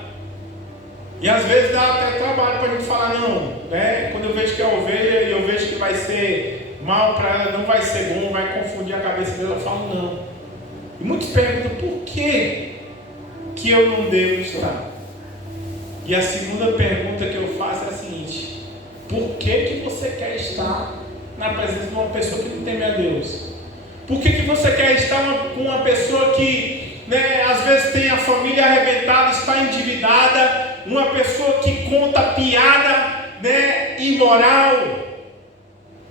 E às vezes dá até trabalho para a gente falar não, né? Quando eu vejo que é ovelha e eu vejo que vai ser mal para ela, não vai ser bom, vai confundir a cabeça dela, eu falo não. E muitos perguntam: por que eu não devo estar? E a segunda pergunta que eu faço é a seguinte: por que você quer estar na presença de uma pessoa que não teme a Deus? Por que você quer estar com uma pessoa que, né, às vezes tem a família arrebentada, está endividada, uma pessoa que conta piada, né, imoral,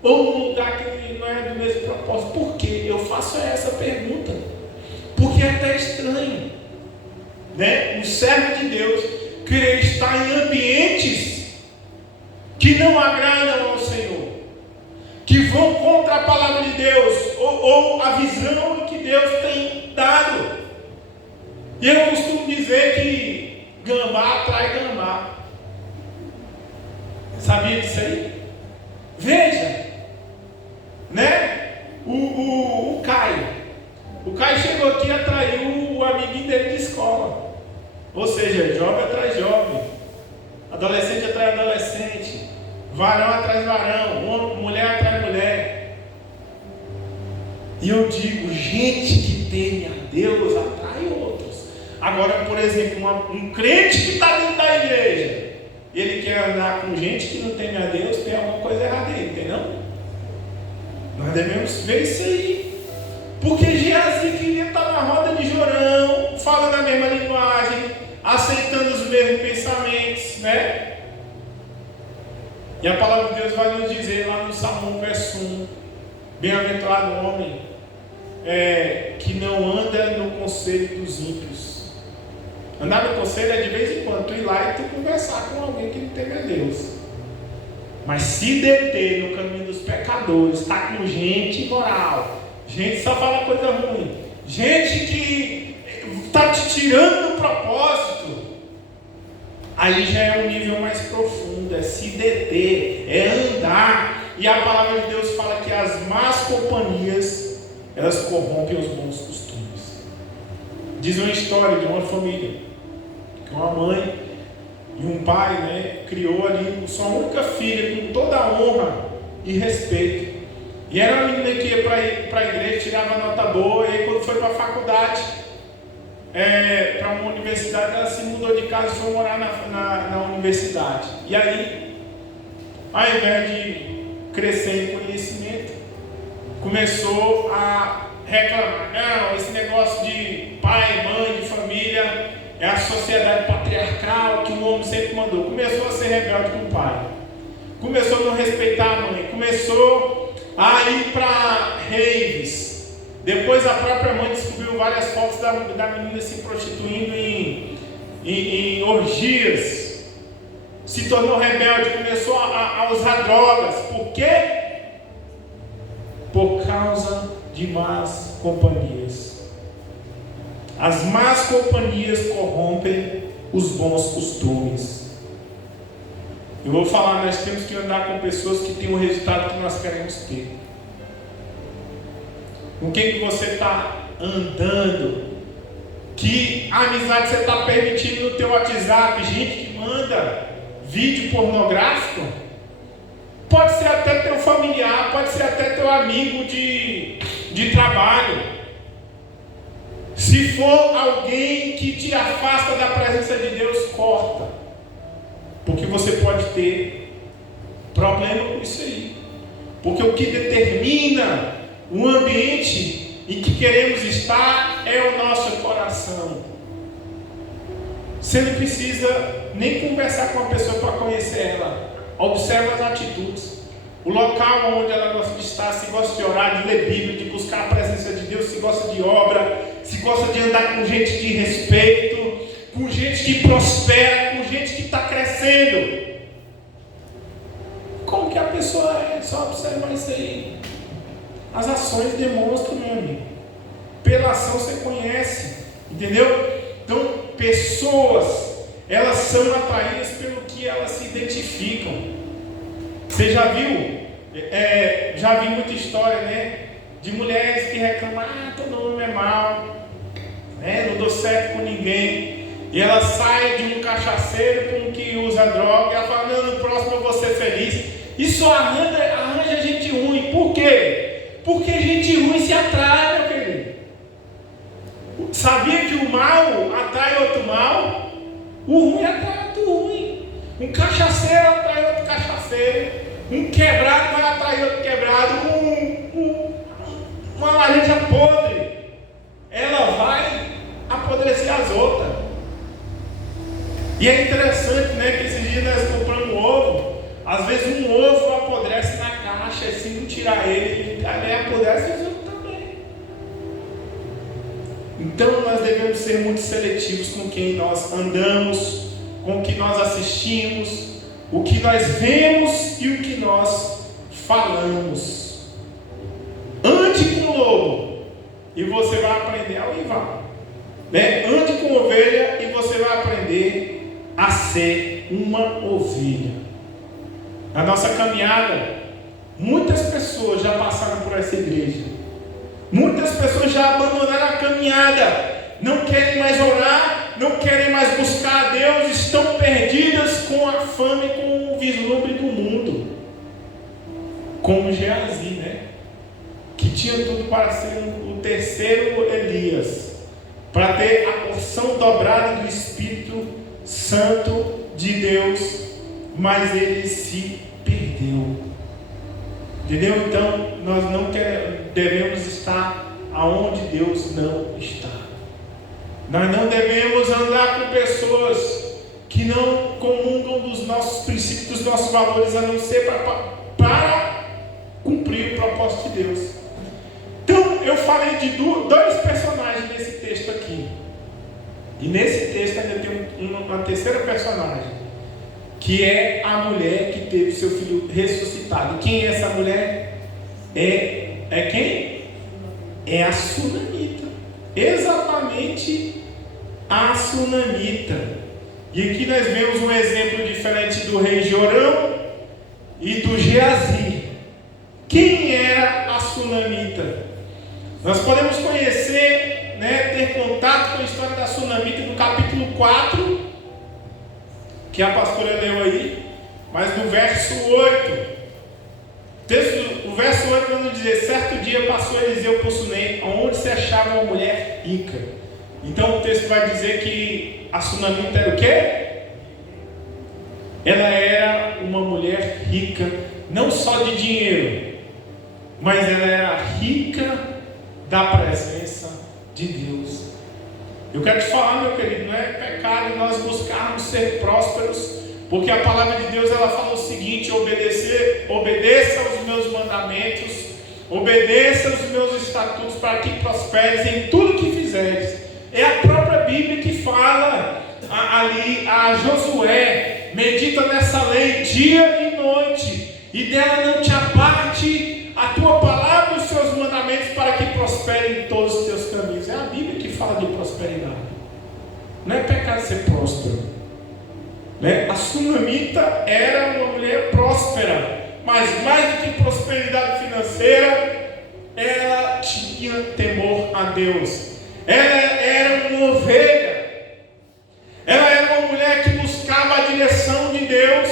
ou um lugar que não é do mesmo propósito? Por que eu faço essa pergunta? Porque é até estranho, né, um servo de Deus querer estar em ambientes que não agradam ao Senhor, que vão contra a palavra de Deus, ou a visão que Deus tem dado. E eu costumo dizer que gambá atrai gambá. Sabia disso aí? Veja, né? O Caio chegou aqui e atraiu o amiguinho dele de escola. Ou seja, jovem atrai jovem, adolescente atrai adolescente, varão atrai varão, mulher atrai mulher. E eu digo, gente que teme a Deus atrai outros. Agora, por exemplo, um crente que está dentro da igreja, ele quer andar com gente que não teme a Deus, tem alguma coisa errada aí, entendeu? Nós devemos ver isso aí. Porque Geazi queria estar na roda de Jorão, falando a mesma linguagem, aceitando os mesmos pensamentos, né? E a palavra de Deus vai nos dizer lá no Salmo 1, verso 1: bem-aventurado o homem que não anda no conselho dos ímpios. Andar no conselho é de vez em quando tu ir lá e tu conversar com alguém que não teme a Deus. Mas se deter no caminho dos pecadores, estar com gente imoral, gente que só fala coisa ruim, gente que está te tirando do propósito, aí já é um nível mais profundo, é se deter, é andar. E a palavra de Deus fala que as más companhias, elas corrompem os bons costumes. Diz uma história de uma família, que uma mãe e um pai, né, criou ali sua única filha com toda a honra e respeito. E era uma menina que ia para a igreja, tirava nota boa, e aí quando foi para a faculdade, para uma universidade, ela se mudou de casa e foi morar na universidade. E aí, ao invés de crescer em conhecimento, começou a reclamar: não, esse negócio de pai, mãe, de família, é a sociedade patriarcal que o homem sempre mandou. Começou a ser rebelde com o pai, começou a não respeitar a mãe, começou a ir para raves. Depois a própria mãe descobriu várias fotos da menina se prostituindo em orgias. Se tornou rebelde, começou a usar drogas. Por quê? Por causa de más companhias. As más companhias corrompem os bons costumes. Eu vou falar, nós temos que andar com pessoas que têm o resultado que nós queremos ter. Com quem que você está andando? Que amizade você está permitindo no teu WhatsApp? Gente que manda vídeo pornográfico? Pode ser até teu familiar, pode ser até teu amigo de trabalho. Se for alguém que te afasta da presença de Deus, corta. Porque você pode ter problema com isso aí. Porque o que determina o ambiente em que queremos estar é o nosso coração. Você não precisa nem conversar com a pessoa para conhecer ela. Observa as atitudes. O local onde ela gosta de estar, se gosta de orar, de ler Bíblia, de buscar a presença de Deus, se gosta de obra, se gosta de andar com gente de respeito, com gente que prospera, com gente que está crescendo. Como que a pessoa é? Só observar isso aí. As ações demonstram, meu amigo. Pela ação você conhece, entendeu? Então, pessoas, elas são atraídas pelo que elas se identificam. Você já viu? Já vi muita história, né? De mulheres que reclamam: todo homem é mau, né? Não dou certo com ninguém. E ela sai de um cachaceiro com um que usa droga, e ela fala: não, no próximo eu vou ser feliz. E só arranja gente ruim. Por quê? Porque gente ruim se atrai, meu querido. Sabia que o mal atrai outro mal? O ruim atrai outro ruim. Um cachaceiro atrai outro cachaceiro. Um quebrado vai atrair outro quebrado. Uma laranja podre, ela vai apodrecer as outras. E é interessante, né, que esses dias nós compramos um ovo. Às vezes um ovo apodrece na caixa, e se não tirar ele apodrece os outros também. Então nós devemos ser muito seletivos com quem nós andamos, com o que nós assistimos, o que nós vemos e o que nós falamos. Ande com lobo e você vai aprender a uivar, né? Ande com ovelha e você vai aprender a ser uma ovelha. Na nossa caminhada, muitas pessoas já passaram por essa igreja. Muitas pessoas já abandonaram a caminhada. Não querem mais orar, não querem mais buscar a Deus. Estão perdidas com a fama e com o vislumbre do mundo. Como Geazi, né? Que tinha tudo para ser o terceiro Elias. Para ter a porção dobrada do Espírito Santo de Deus. Mas ele se perdeu. Entendeu? Então nós não devemos estar aonde Deus não está. Nós não devemos andar com pessoas que não comungam dos nossos princípios, dos nossos valores, a não ser para cumprir o propósito de Deus. Então eu falei de dois personagens nesse texto aqui. E nesse texto ainda tem uma terceira personagem, que é a mulher que teve seu filho ressuscitado. E quem é essa mulher? É quem? É a sunamita. Exatamente a sunamita. E aqui nós vemos um exemplo diferente do rei Jorão e do Geazi. Quem era a Sunamita? Nós podemos conhecer, ter contato com a história da Sunamita no capítulo 4, que a pastora leu aí, mas no verso 8. O verso 8 vai nos dizer: certo dia passou Eliseu por Sunem, onde se achava uma mulher rica. Então o texto vai dizer que a Sunamita era o quê? Ela era uma mulher rica, não só de dinheiro, mas ela era rica da presença de Deus. Eu quero te falar, meu querido, não é pecado nós buscarmos ser prósperos, porque a palavra de Deus ela fala o seguinte: obedeça aos meus mandamentos, obedeça aos meus estatutos, para que prosperes em tudo que fizeres. É a própria Bíblia que fala ali a Josué: medita nessa lei dia e noite, e dela não te aparte a tua palavra e os seus mandamentos, para que prospere em todos os teus caminhos. É a Bíblia que fala de prosperidade. Não é pecado ser próspero. A Sunamita era uma mulher próspera, mas mais do que prosperidade financeira, ela tinha temor a Deus. Ela era uma ovelha. Ela era uma mulher que buscava a direção de Deus,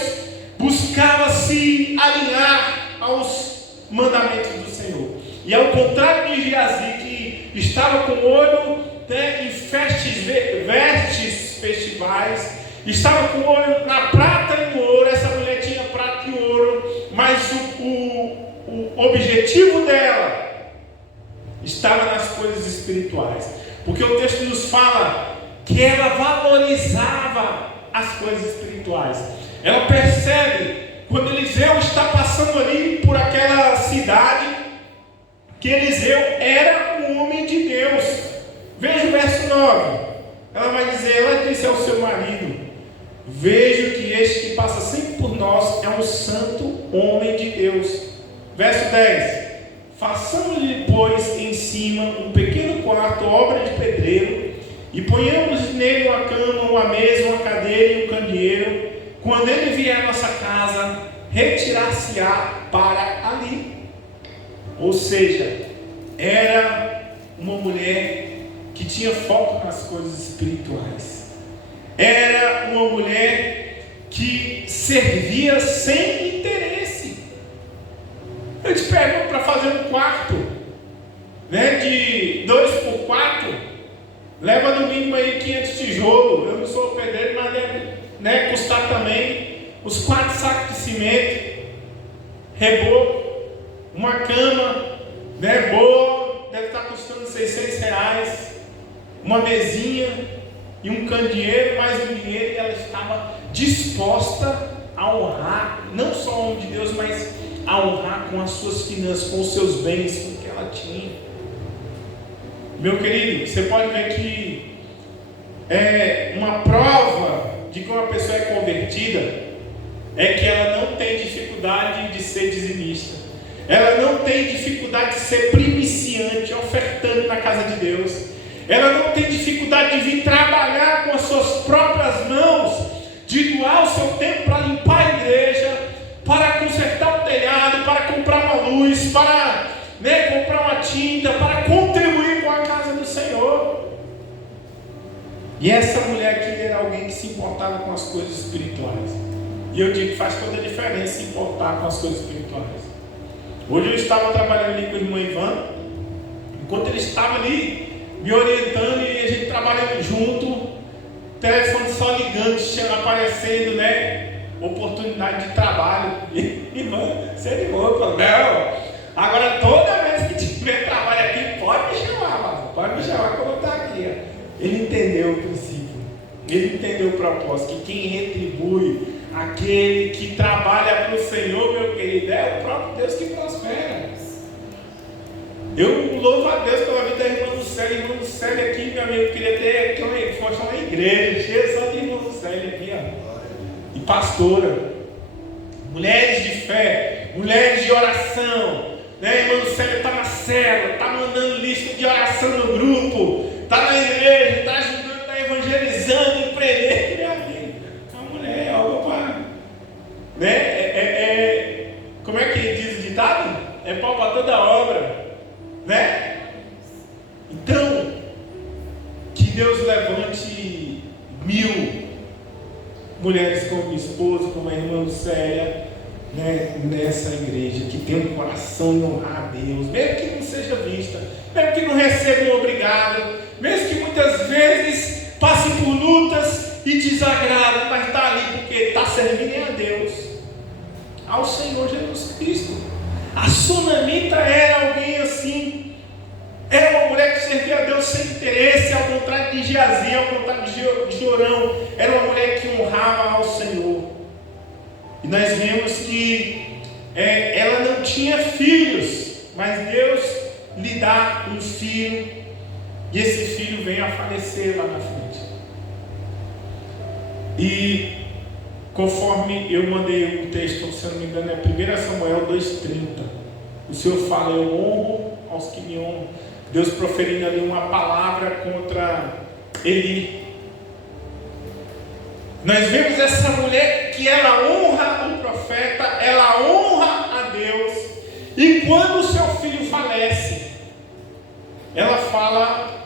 buscava se alinhar aos mandamentos do Senhor. E ao contrário de Geazi, que estava com o olho em vestes festivais, estava com o olho na prata e no ouro. Essa mulher tinha prata e ouro, mas o objetivo dela estava nas coisas espirituais, porque o texto nos fala que ela valorizava as coisas espirituais. Ela percebe, quando Eliseu está passando ali por aquela cidade, que Eliseu era um homem de Deus. Veja o verso 9. Ela disse ao seu marido: vejo que este que passa sempre por nós é um santo homem de Deus. Verso 10. Façamos-lhe, pois, em cima um pequeno quarto, obra de pedreiro, e ponhamos nele uma cama, uma mesa, uma cadeira e um candeeiro. Quando ele vier à nossa casa, retirar-se-á para ali. Ou seja, era uma mulher que tinha foco nas coisas espirituais. Era uma mulher que servia sem interesse. Eu te pergunto, para fazer um quarto, de 2x4, leva no mínimo aí 500 tijolos. Eu não sou pedreiro, mas deve custar também os 4 sacos de cimento, reboco, uma cama boa, deve estar custando R$600, uma mesinha e um candeeiro, mais um dinheiro. E ela estava disposta a honrar, não só o homem de Deus, mas a honrar com as suas finanças, com os seus bens, com o que ela tinha. Meu querido, você pode ver que uma prova de que uma pessoa é convertida é que ela não tem dificuldade de ser dizimista. Ela não tem dificuldade de ser primiciante, ofertando na casa de Deus. Ela não tem dificuldade de vir trabalhar com as suas próprias mãos, de doar o seu tempo para limpar a igreja, para consertar o telhado, para comprar uma luz, para comprar uma tinta, para contribuir com a casa do Senhor. E essa mulher aqui era alguém que se importava com as coisas espirituais. E eu digo que faz toda a diferença se importar com as coisas espirituais. Hoje eu estava trabalhando ali com o irmão Ivan, enquanto ele estava ali me orientando e a gente trabalhando junto, telefone só ligando, aparecendo, oportunidade de trabalho. E irmão, você ligou, eu falei: não, agora toda vez que tiver trabalho aqui, pode me chamar, mano, pode me chamar que eu vou estar aqui. Ele entendeu o princípio, ele entendeu o propósito, que quem retribui aquele que trabalha para o Senhor, meu querido, é o próprio Deus que prospera. Eu louvo a Deus pela vida da irmã Lucélia. Irmã Lucélia aqui, meu amigo, queria ter que fosse uma igreja cheia só de irmã Lucélia aqui, e pastora, mulheres de fé, mulheres de oração, Irmã Lucélia está na célula, está mandando lista de oração no grupo, está na igreja, está ajudando, está evangelizando, empreendendo, meu amigo. é pau para toda obra, né? Então, que Deus levante 1000 mulheres como minha esposa, como a irmã Lucélia, né, nessa igreja, que tem um coração em honrar a Deus, mesmo que não seja vista, mesmo que não receba um obrigado, mesmo que muitas vezes passe por lutas e desagrada, mas está ali porque está servindo a Deus, ao Senhor Jesus Cristo. A Sunamita era alguém assim, era uma mulher que servia a Deus sem interesse, ao contrário de Geazi, ao contrário de Jorão, era uma mulher que honrava ao Senhor. E nós vemos que ela não tinha filhos, mas Deus lhe dá um filho, e esse filho vem a falecer lá na frente. E conforme eu mandei um texto, se eu não me engano, é 1 Samuel 2,30. O Senhor fala: eu honro aos que me honram. Deus proferindo ali uma palavra contra Eli. Nós vemos essa mulher que ela honra o profeta, ela honra a Deus. E quando o seu filho falece, ela fala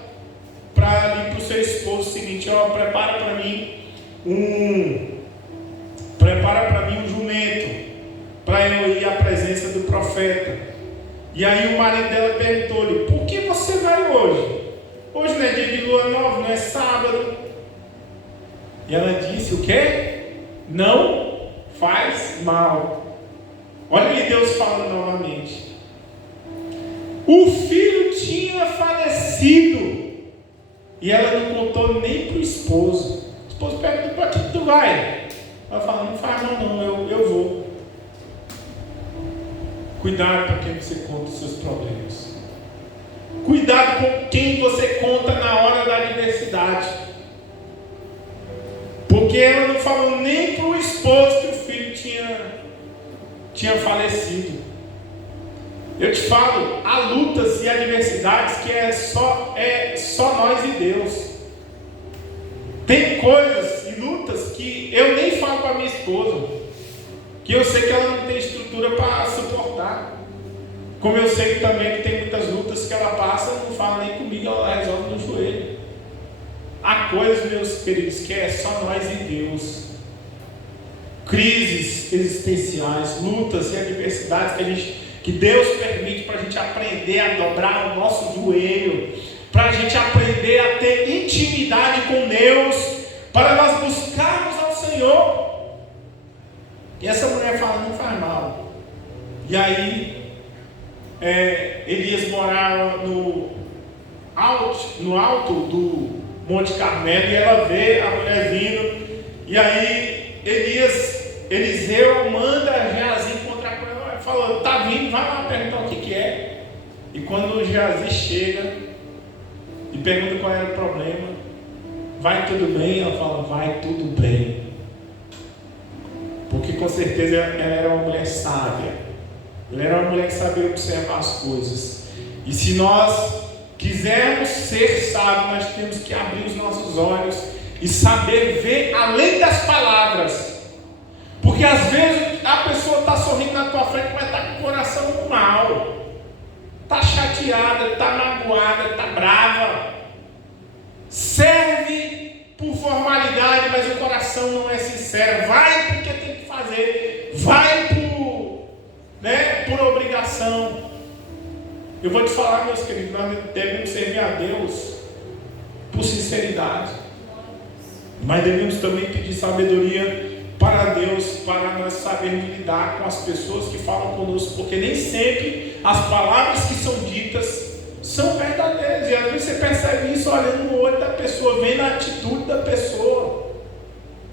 para o seu esposo o seguinte: ó, prepara para mim um jumento, para eu ir à presença do profeta. E aí o marido dela perguntou-lhe: por que você vai hoje? Hoje não é dia de lua nova, não é sábado. E ela disse: o quê? Não faz mal. Olha aí Deus falando novamente. O filho tinha falecido e ela não contou nem para o esposo. O esposo pergunta: para que tu vai? Ela fala: não faz mal não, eu vou. Cuidado com quem você conta os seus problemas. Cuidado com quem você conta na hora da adversidade. Porque ela não falou nem para o esposo que o filho tinha falecido. Eu te falo, há lutas e adversidades que é só nós e Deus. Tem coisas e lutas que eu nem falo para minha esposa, que eu sei que ela não tem estrutura para suportar. Como eu sei também que tem muitas lutas que ela passa, não fala nem comigo, ela resolve no joelho. Há coisas, meus queridos, que é só nós e Deus. Crises existenciais, lutas e adversidades que Deus permite para a gente aprender a dobrar o nosso joelho, para a gente aprender a ter intimidade com Deus, para nós buscarmos ao Senhor. E essa mulher fala: não faz mal. E aí Elias morava no alto do Monte Carmelo, e ela vê a mulher vindo, e aí Eliseu manda Geazi encontrar com ela, falou: tá vindo, vai lá perguntar o que é. E quando Geazi chega e pergunta qual era o problema, vai tudo bem? Ela fala: vai tudo bem. Porque com certeza ela era uma mulher sábia, ela era uma mulher que sabia observar as coisas. E se nós quisermos ser sábios, nós temos que abrir os nossos olhos e saber ver além das palavras. Porque às vezes a pessoa está sorrindo na tua frente, mas está com o coração mal, está chateada, está magoada, está brava. Serve por formalidade, mas o coração não é sincero. Vai porque tem que fazer, vai por obrigação. Eu vou te falar, meus queridos, nós devemos servir a Deus por sinceridade, mas devemos também pedir sabedoria para Deus, para nós sabermos lidar com as pessoas que falam conosco, porque nem sempre as palavras que são ditas são verdadeiras, e às vezes você percebe isso olhando no olho da pessoa, vendo a atitude da pessoa.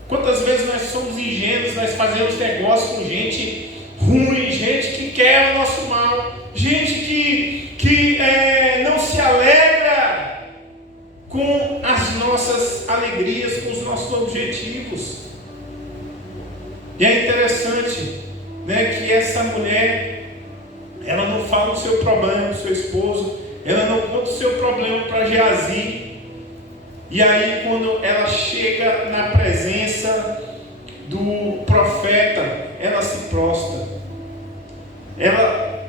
Quantas vezes nós somos ingênuos, nós fazemos negócio com gente ruim, gente que quer o nosso mal, gente que não se alegra com as nossas alegrias, com os nossos objetivos. E é interessante, né, que essa mulher, ela não fala o seu problema para o seu esposo, ela não conta o seu problema para Geazi. E aí quando ela chega na presença do profeta, ela se prostra. Ela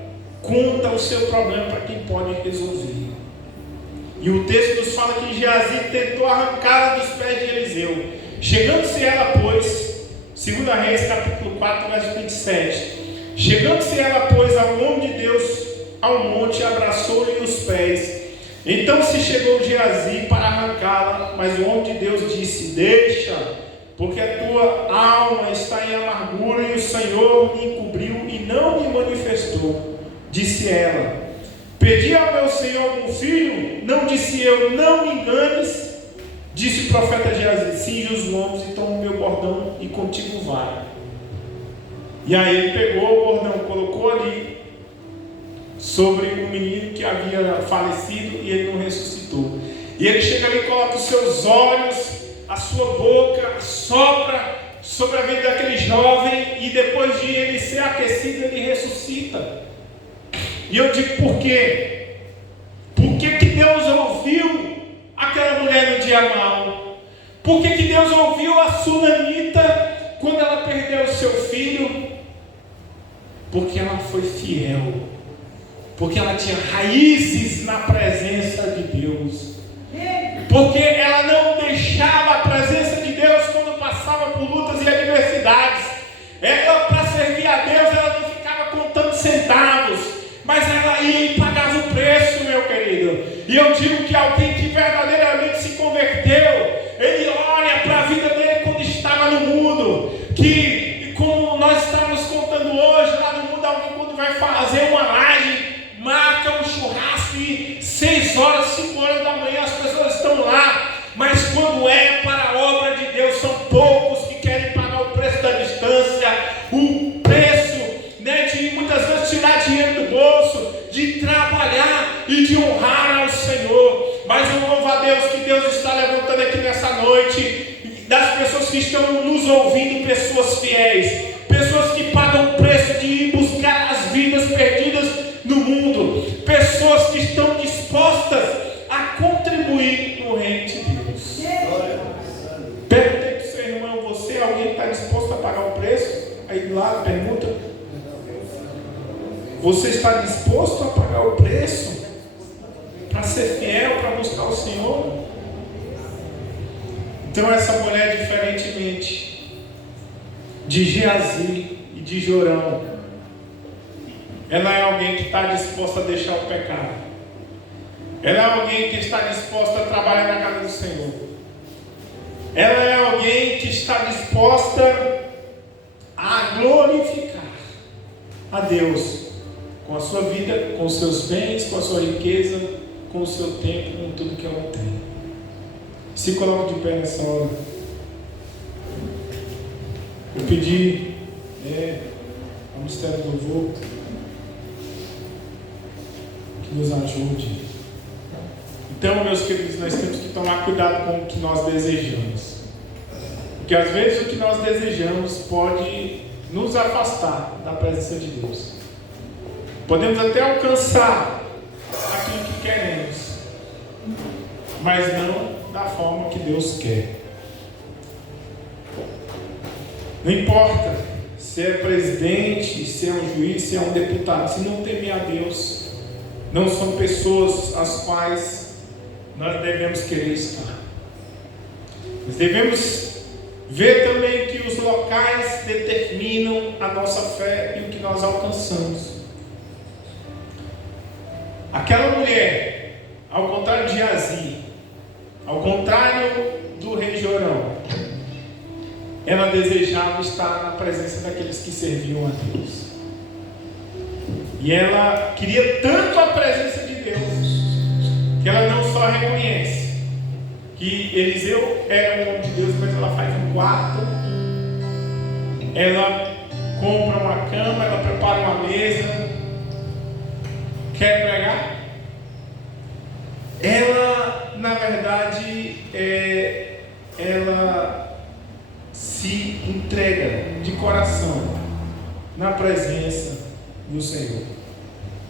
conta o seu problema para quem pode resolver. E o texto nos fala que Geazi tentou arrancá-la dos pés de Eliseu. Chegando-se ela, pois, 2 Reis, capítulo 4, verso 27. Chegando-se ela, pois, ao homem de Deus, ao monte, abraçou-lhe os pés. Então se chegou Geazi para arrancá-la, mas o homem de Deus disse: deixa, porque a tua alma está em amargura e o Senhor me encobriu e não me manifestou. Disse ela: pedi ao meu Senhor um filho? Não disse eu: não me enganes. Disse o profeta Geazi: cinge os lombos e toma o meu bordão e contigo vai. E aí ele pegou o bordão, colocou ali sobre o menino que havia falecido e ele não ressuscitou. E ele chega ali e coloca os seus olhos, a sua boca, sopra sobre a vida daquele jovem, e depois de ele ser aquecido, ele ressuscita. E eu digo: por quê? Por que Deus ouviu aquela mulher no dia mau? Por que Deus ouviu a sunamita quando ela perdeu o seu filho? Porque ela foi fiel, porque ela tinha raízes na presença de Deus, porque ela não deixava a presença de Deus quando passava por lutas e adversidades. Ela, para servir a Deus, ela não ficava contando centavos, mas ela ia e pagava o preço, meu querido. E eu digo que alguém que verdadeiramente se converteu, ele olha para a vida dele quando estava no mundo, que como nós estamos contando hoje, lá no mundo, alguém quando vai fazer uma laje, marca um churrasco e 6 horas, 5 horas da manhã as pessoas estão lá, mas quando é para a obra de Deus, são poucos que querem pagar o preço da distância, o preço, né, de muitas vezes tirar dinheiro do bolso, de trabalhar e de honrar ao Senhor. Mas eu louvo a Deus que Deus está levantando aqui nessa noite, das pessoas que estão nos ouvindo, pessoas fiéis, pessoas que pagam o preço de ir buscar as vidas perdidas no mundo, pessoas que estão dispostas a contribuir no reino de Deus. Perguntei para o seu irmão: você é alguém que está disposto a pagar o preço? Aí do lado pergunta: você está disposto a pagar o preço para ser fiel, para buscar o Senhor? Então essa mulher, diferentemente de Geazi e de Jorão, ela é alguém que está disposta a deixar o pecado. Ela é alguém que está disposta a trabalhar na casa do Senhor. Ela é alguém que está disposta a glorificar a Deus com a sua vida, com os seus bens, com a sua riqueza, com o seu tempo, com tudo que ela tem. Se coloque de pé nessa hora. Eu pedi ao Ministério do Louvor que nos ajude. Então, meus queridos, nós temos que tomar cuidado com o que nós desejamos, porque às vezes o que nós desejamos pode nos afastar da presença de Deus. Podemos até alcançar aquilo que queremos, mas não da forma que Deus quer. Não importa se é presidente, se é um juiz, se é um deputado, se não temer a Deus, não são pessoas as quais nós devemos querer estar. Nós devemos ver também que os locais determinam a nossa fé e o que nós alcançamos. Aquela mulher, ao contrário de Geazi, ao contrário do rei Jorão, ela desejava estar na presença daqueles que serviam a Deus. E ela queria tanto a presença de Deus, que ela não só reconhece que Eliseu era um homem de Deus, mas ela faz um quarto, ela compra uma cama, ela prepara uma mesa. Quer pregar? Ela, na verdade, ela se entrega de coração na presença do Senhor.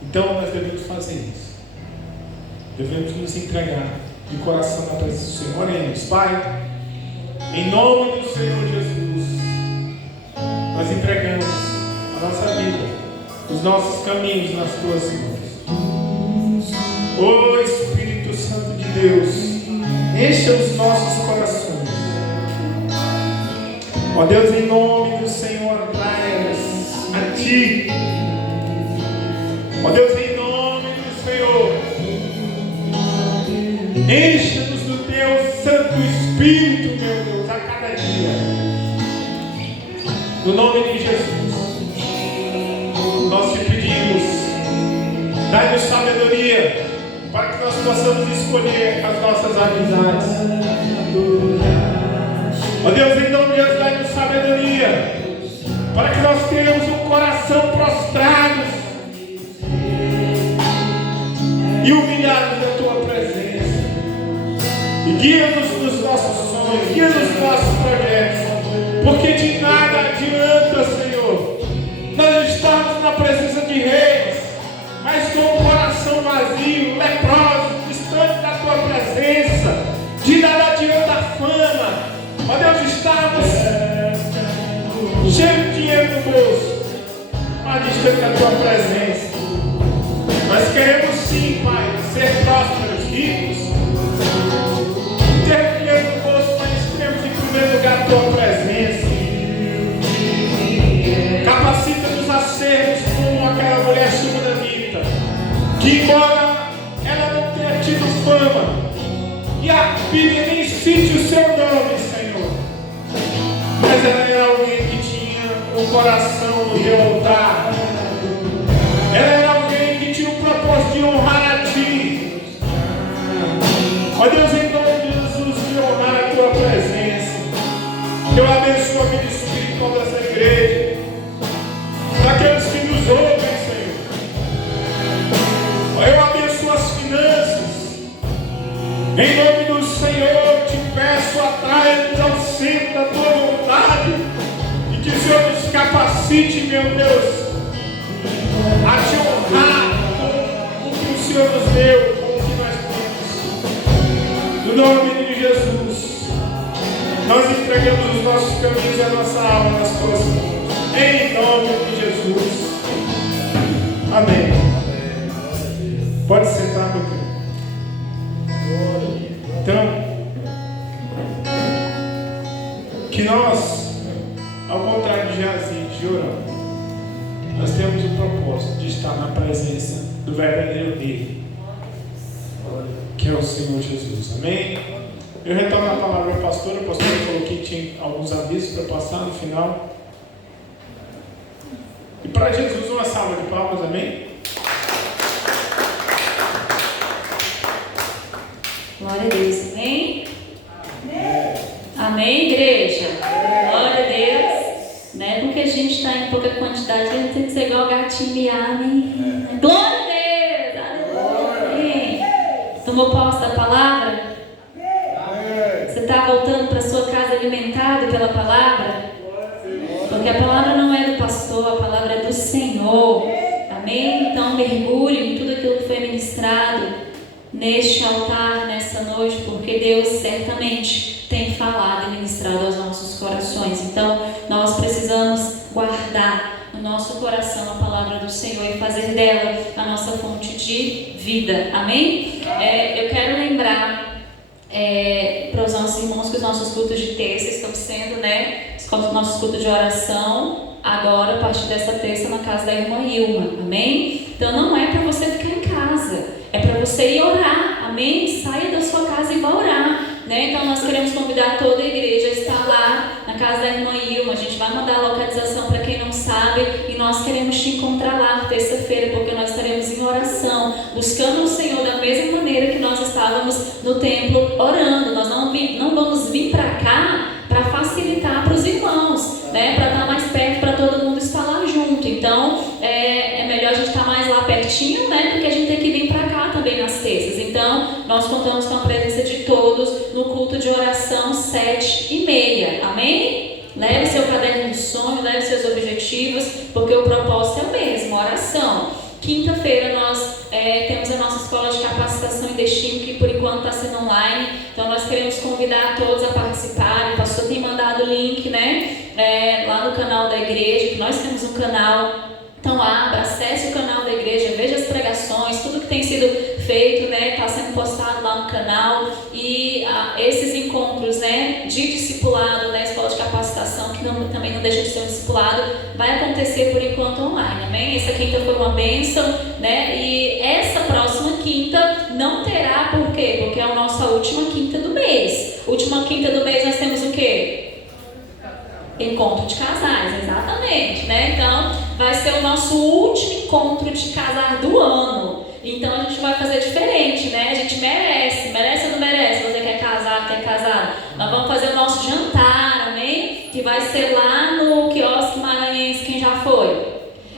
Então nós devemos fazer isso. Devemos nos entregar de coração na presença do Senhor. Oremos. Pai, em nome do Senhor Jesus, nós entregamos a nossa vida, os os nossos caminhos nas tuas mãos. Ó Espírito Santo de Deus, encha os nossos corações. Ó Deus, em nome do Senhor, atrai-nos a Ti. Ó Deus, em nome do Senhor, encha-nos do Teu Santo Espírito, meu Deus, a cada dia. No nome de Jesus, nós te pedimos, dai-nos sabedoria para que nós possamos escolher as nossas amizades. Ó Deus, em nome de Deus, dai-nos sabedoria para que nós tenhamos um coração prostrado e humilhados na Tua presença. E guia-nos nos nossos sonhos, guia-nos nos nossos projetos, porque de nada adianta, Senhor, nós estamos na presença de reis, mas com o coração vazio, leproso, distante da Tua presença. De nada adianta a fama. Ó Deus, estamos cheios de dinheiro no bolso, mas distante da Tua presença. Nós queremos sim, Pai, ser prósperos, ricos, ter dinheiro no bolso, mas temos em primeiro lugar a Tua presença. Capacita-nos a sermos como aquela mulher sunamita, que embora ela não tenha tido fama, e a Bíblia nem cite o seu nome, Senhor, mas ela era alguém que tinha um coração no Teu altar. Ela era alguém que tinha o propósito de honrar a Ti. Ó Deus, em nome de Jesus, de honrar a Tua presença. Eu abençoo a vida espiritual dessa igreja, para aqueles que nos ouvem, Senhor. Eu abençoo as finanças. Em nome do Senhor, te peço, atrai-nos ao centro da Tua vontade, e que o Senhor nos capacite, meu Deus, a Te honrar com o que o Senhor nos deu, com o que nós temos. No nome de Jesus, nós entregamos os nossos caminhos e a nossa alma nas Tuas mãos. Em nome de Jesus. Amém. Pode sentar, meu querido. Então, que nós, ao contrário de Jazi, de Jorão, nós temos o propósito de estar na presença do verdadeiro Rei, que é o Senhor Jesus. Amém? Eu retorno a palavra ao pastor. O pastor falou que tinha alguns avisos para passar no final. E para Jesus, uma salva de palmas. Amém? Glória a Deus, amém? Amém, igreja? Glória a Deus. Não é porque a gente está em pouca quantidade, a gente tem que ser igual gatinho e amém. Glória a Deus! Aleluia! Tomou posse da palavra? Você está voltando para a sua casa alimentado pela palavra? Porque a palavra não é do pastor, a palavra é do Senhor. Amém? Então mergulhe em tudo aquilo que foi ministrado neste altar, nessa noite, porque Deus certamente tem falado e ministrado aos nossos corações. Então, nós precisamos guardar no nosso coração a palavra do Senhor e fazer dela a nossa fonte de vida. Amém? Eu quero lembrar para os nossos irmãos que os nossos cultos de terça estão sendo, os nossos cultos de oração, agora, a partir dessa terça, na casa da irmã Ilma. Amém? Então, não é para você ficar em casa. É para você ir orar, amém? Saia da sua casa e vá orar, Então nós queremos convidar toda a igreja a estar lá na casa da irmã Ilma. A gente vai mandar a localização para quem não sabe, e nós queremos te encontrar lá terça-feira, porque nós estaremos em oração, buscando o Senhor da mesma maneira que nós estávamos no templo orando. Nós não vamos vir para cá para facilitar para os irmãos, para estar mais perto, para todo mundo estar lá junto. Então é melhor a gente estar mais lá pertinho, porque a gente tem que vir para cá também nas terças. Então nós contamos com a presença de todos no culto de oração 7h30, amém? Leve seu caderno de sonho, leve seus objetivos, porque o propósito é o mesmo, oração. Quinta-feira nós temos a nossa escola de capacitação e destino, que por enquanto está sendo online. Então nós queremos convidar todos a participarem. O pastor tem mandado o link, lá no canal da igreja, que nós temos um canal. Então Então abra, acesse o canal da igreja, veja as pregações, tudo que tem sido feito, né, está sendo postado lá no canal. E esses encontros, né, de discipulado, né, escola de capacitação, que também não deixa de ser um discipulado, vai acontecer por enquanto online, amém? Essa quinta foi uma bênção, né? E essa próxima quinta não terá, por quê? Porque é a nossa última quinta do mês. Última quinta do mês nós temos o quê? Encontro de casais, exatamente, né? Então, vai ser o nosso último encontro de casar do ano. Então, a gente vai fazer diferente, né? A gente merece ou não merece? Você quer casar? Nós vamos fazer o nosso jantar, amém? Que vai ser lá no quiosque maranhense, quem já foi?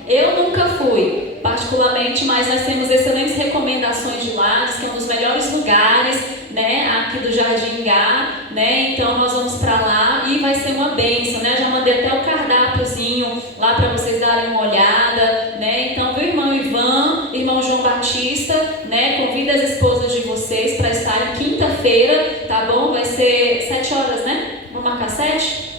Eu nunca fui, particularmente, mas nós temos excelentes recomendações de lá, diz que é um dos melhores lugares, né, aqui do Jardim Gá, né? Então nós vamos para lá e vai ser uma bênção, né? Já mandei até o cardápiozinho lá para vocês darem uma olhada, né? Então, meu irmão Ivan, irmão João Batista, né? Convida as esposas de vocês para estarem quinta-feira, tá bom? Vai ser 7 horas, né? Vamos marcar 7?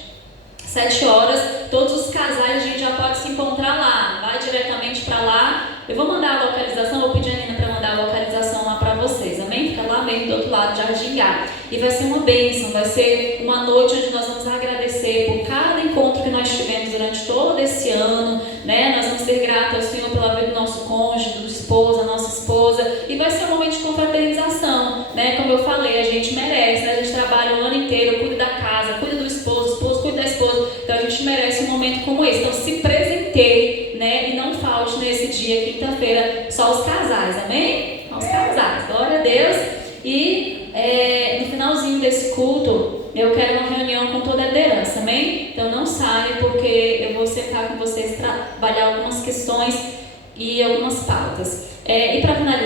7 horas, todos os casais a gente já pode se encontrar lá, vai diretamente para lá. Eu vou mandar a localização, vou pedir a Nina para mandar a localização lá para vocês, amém? Fica lá mesmo do outro lado de Jardim Gá. E vai ser uma bênção, vai ser uma noite onde nós vamos agradecer por cada encontro que nós tivemos durante todo esse ano, né? Nós vamos ser gratos ao Senhor pela vida do nosso cônjuge, do esposo, da nossa esposa, e vai ser um momento de confraternização, né? Como eu falei, a gente merece, né? A gente trabalha o ano inteiro, cuida da casa, cuida do esposo, o esposo cuida da esposa, então a gente merece um momento como esse. Então se presenteie, né? E não falte nesse dia, quinta-feira, só os casais, amém? Os casais, glória a Deus. E no finalzinho desse culto, eu quero uma reunião com toda a liderança, amém? Então não saia, porque eu vou sentar com vocês, trabalhar algumas questões e algumas pautas. E para finalizar,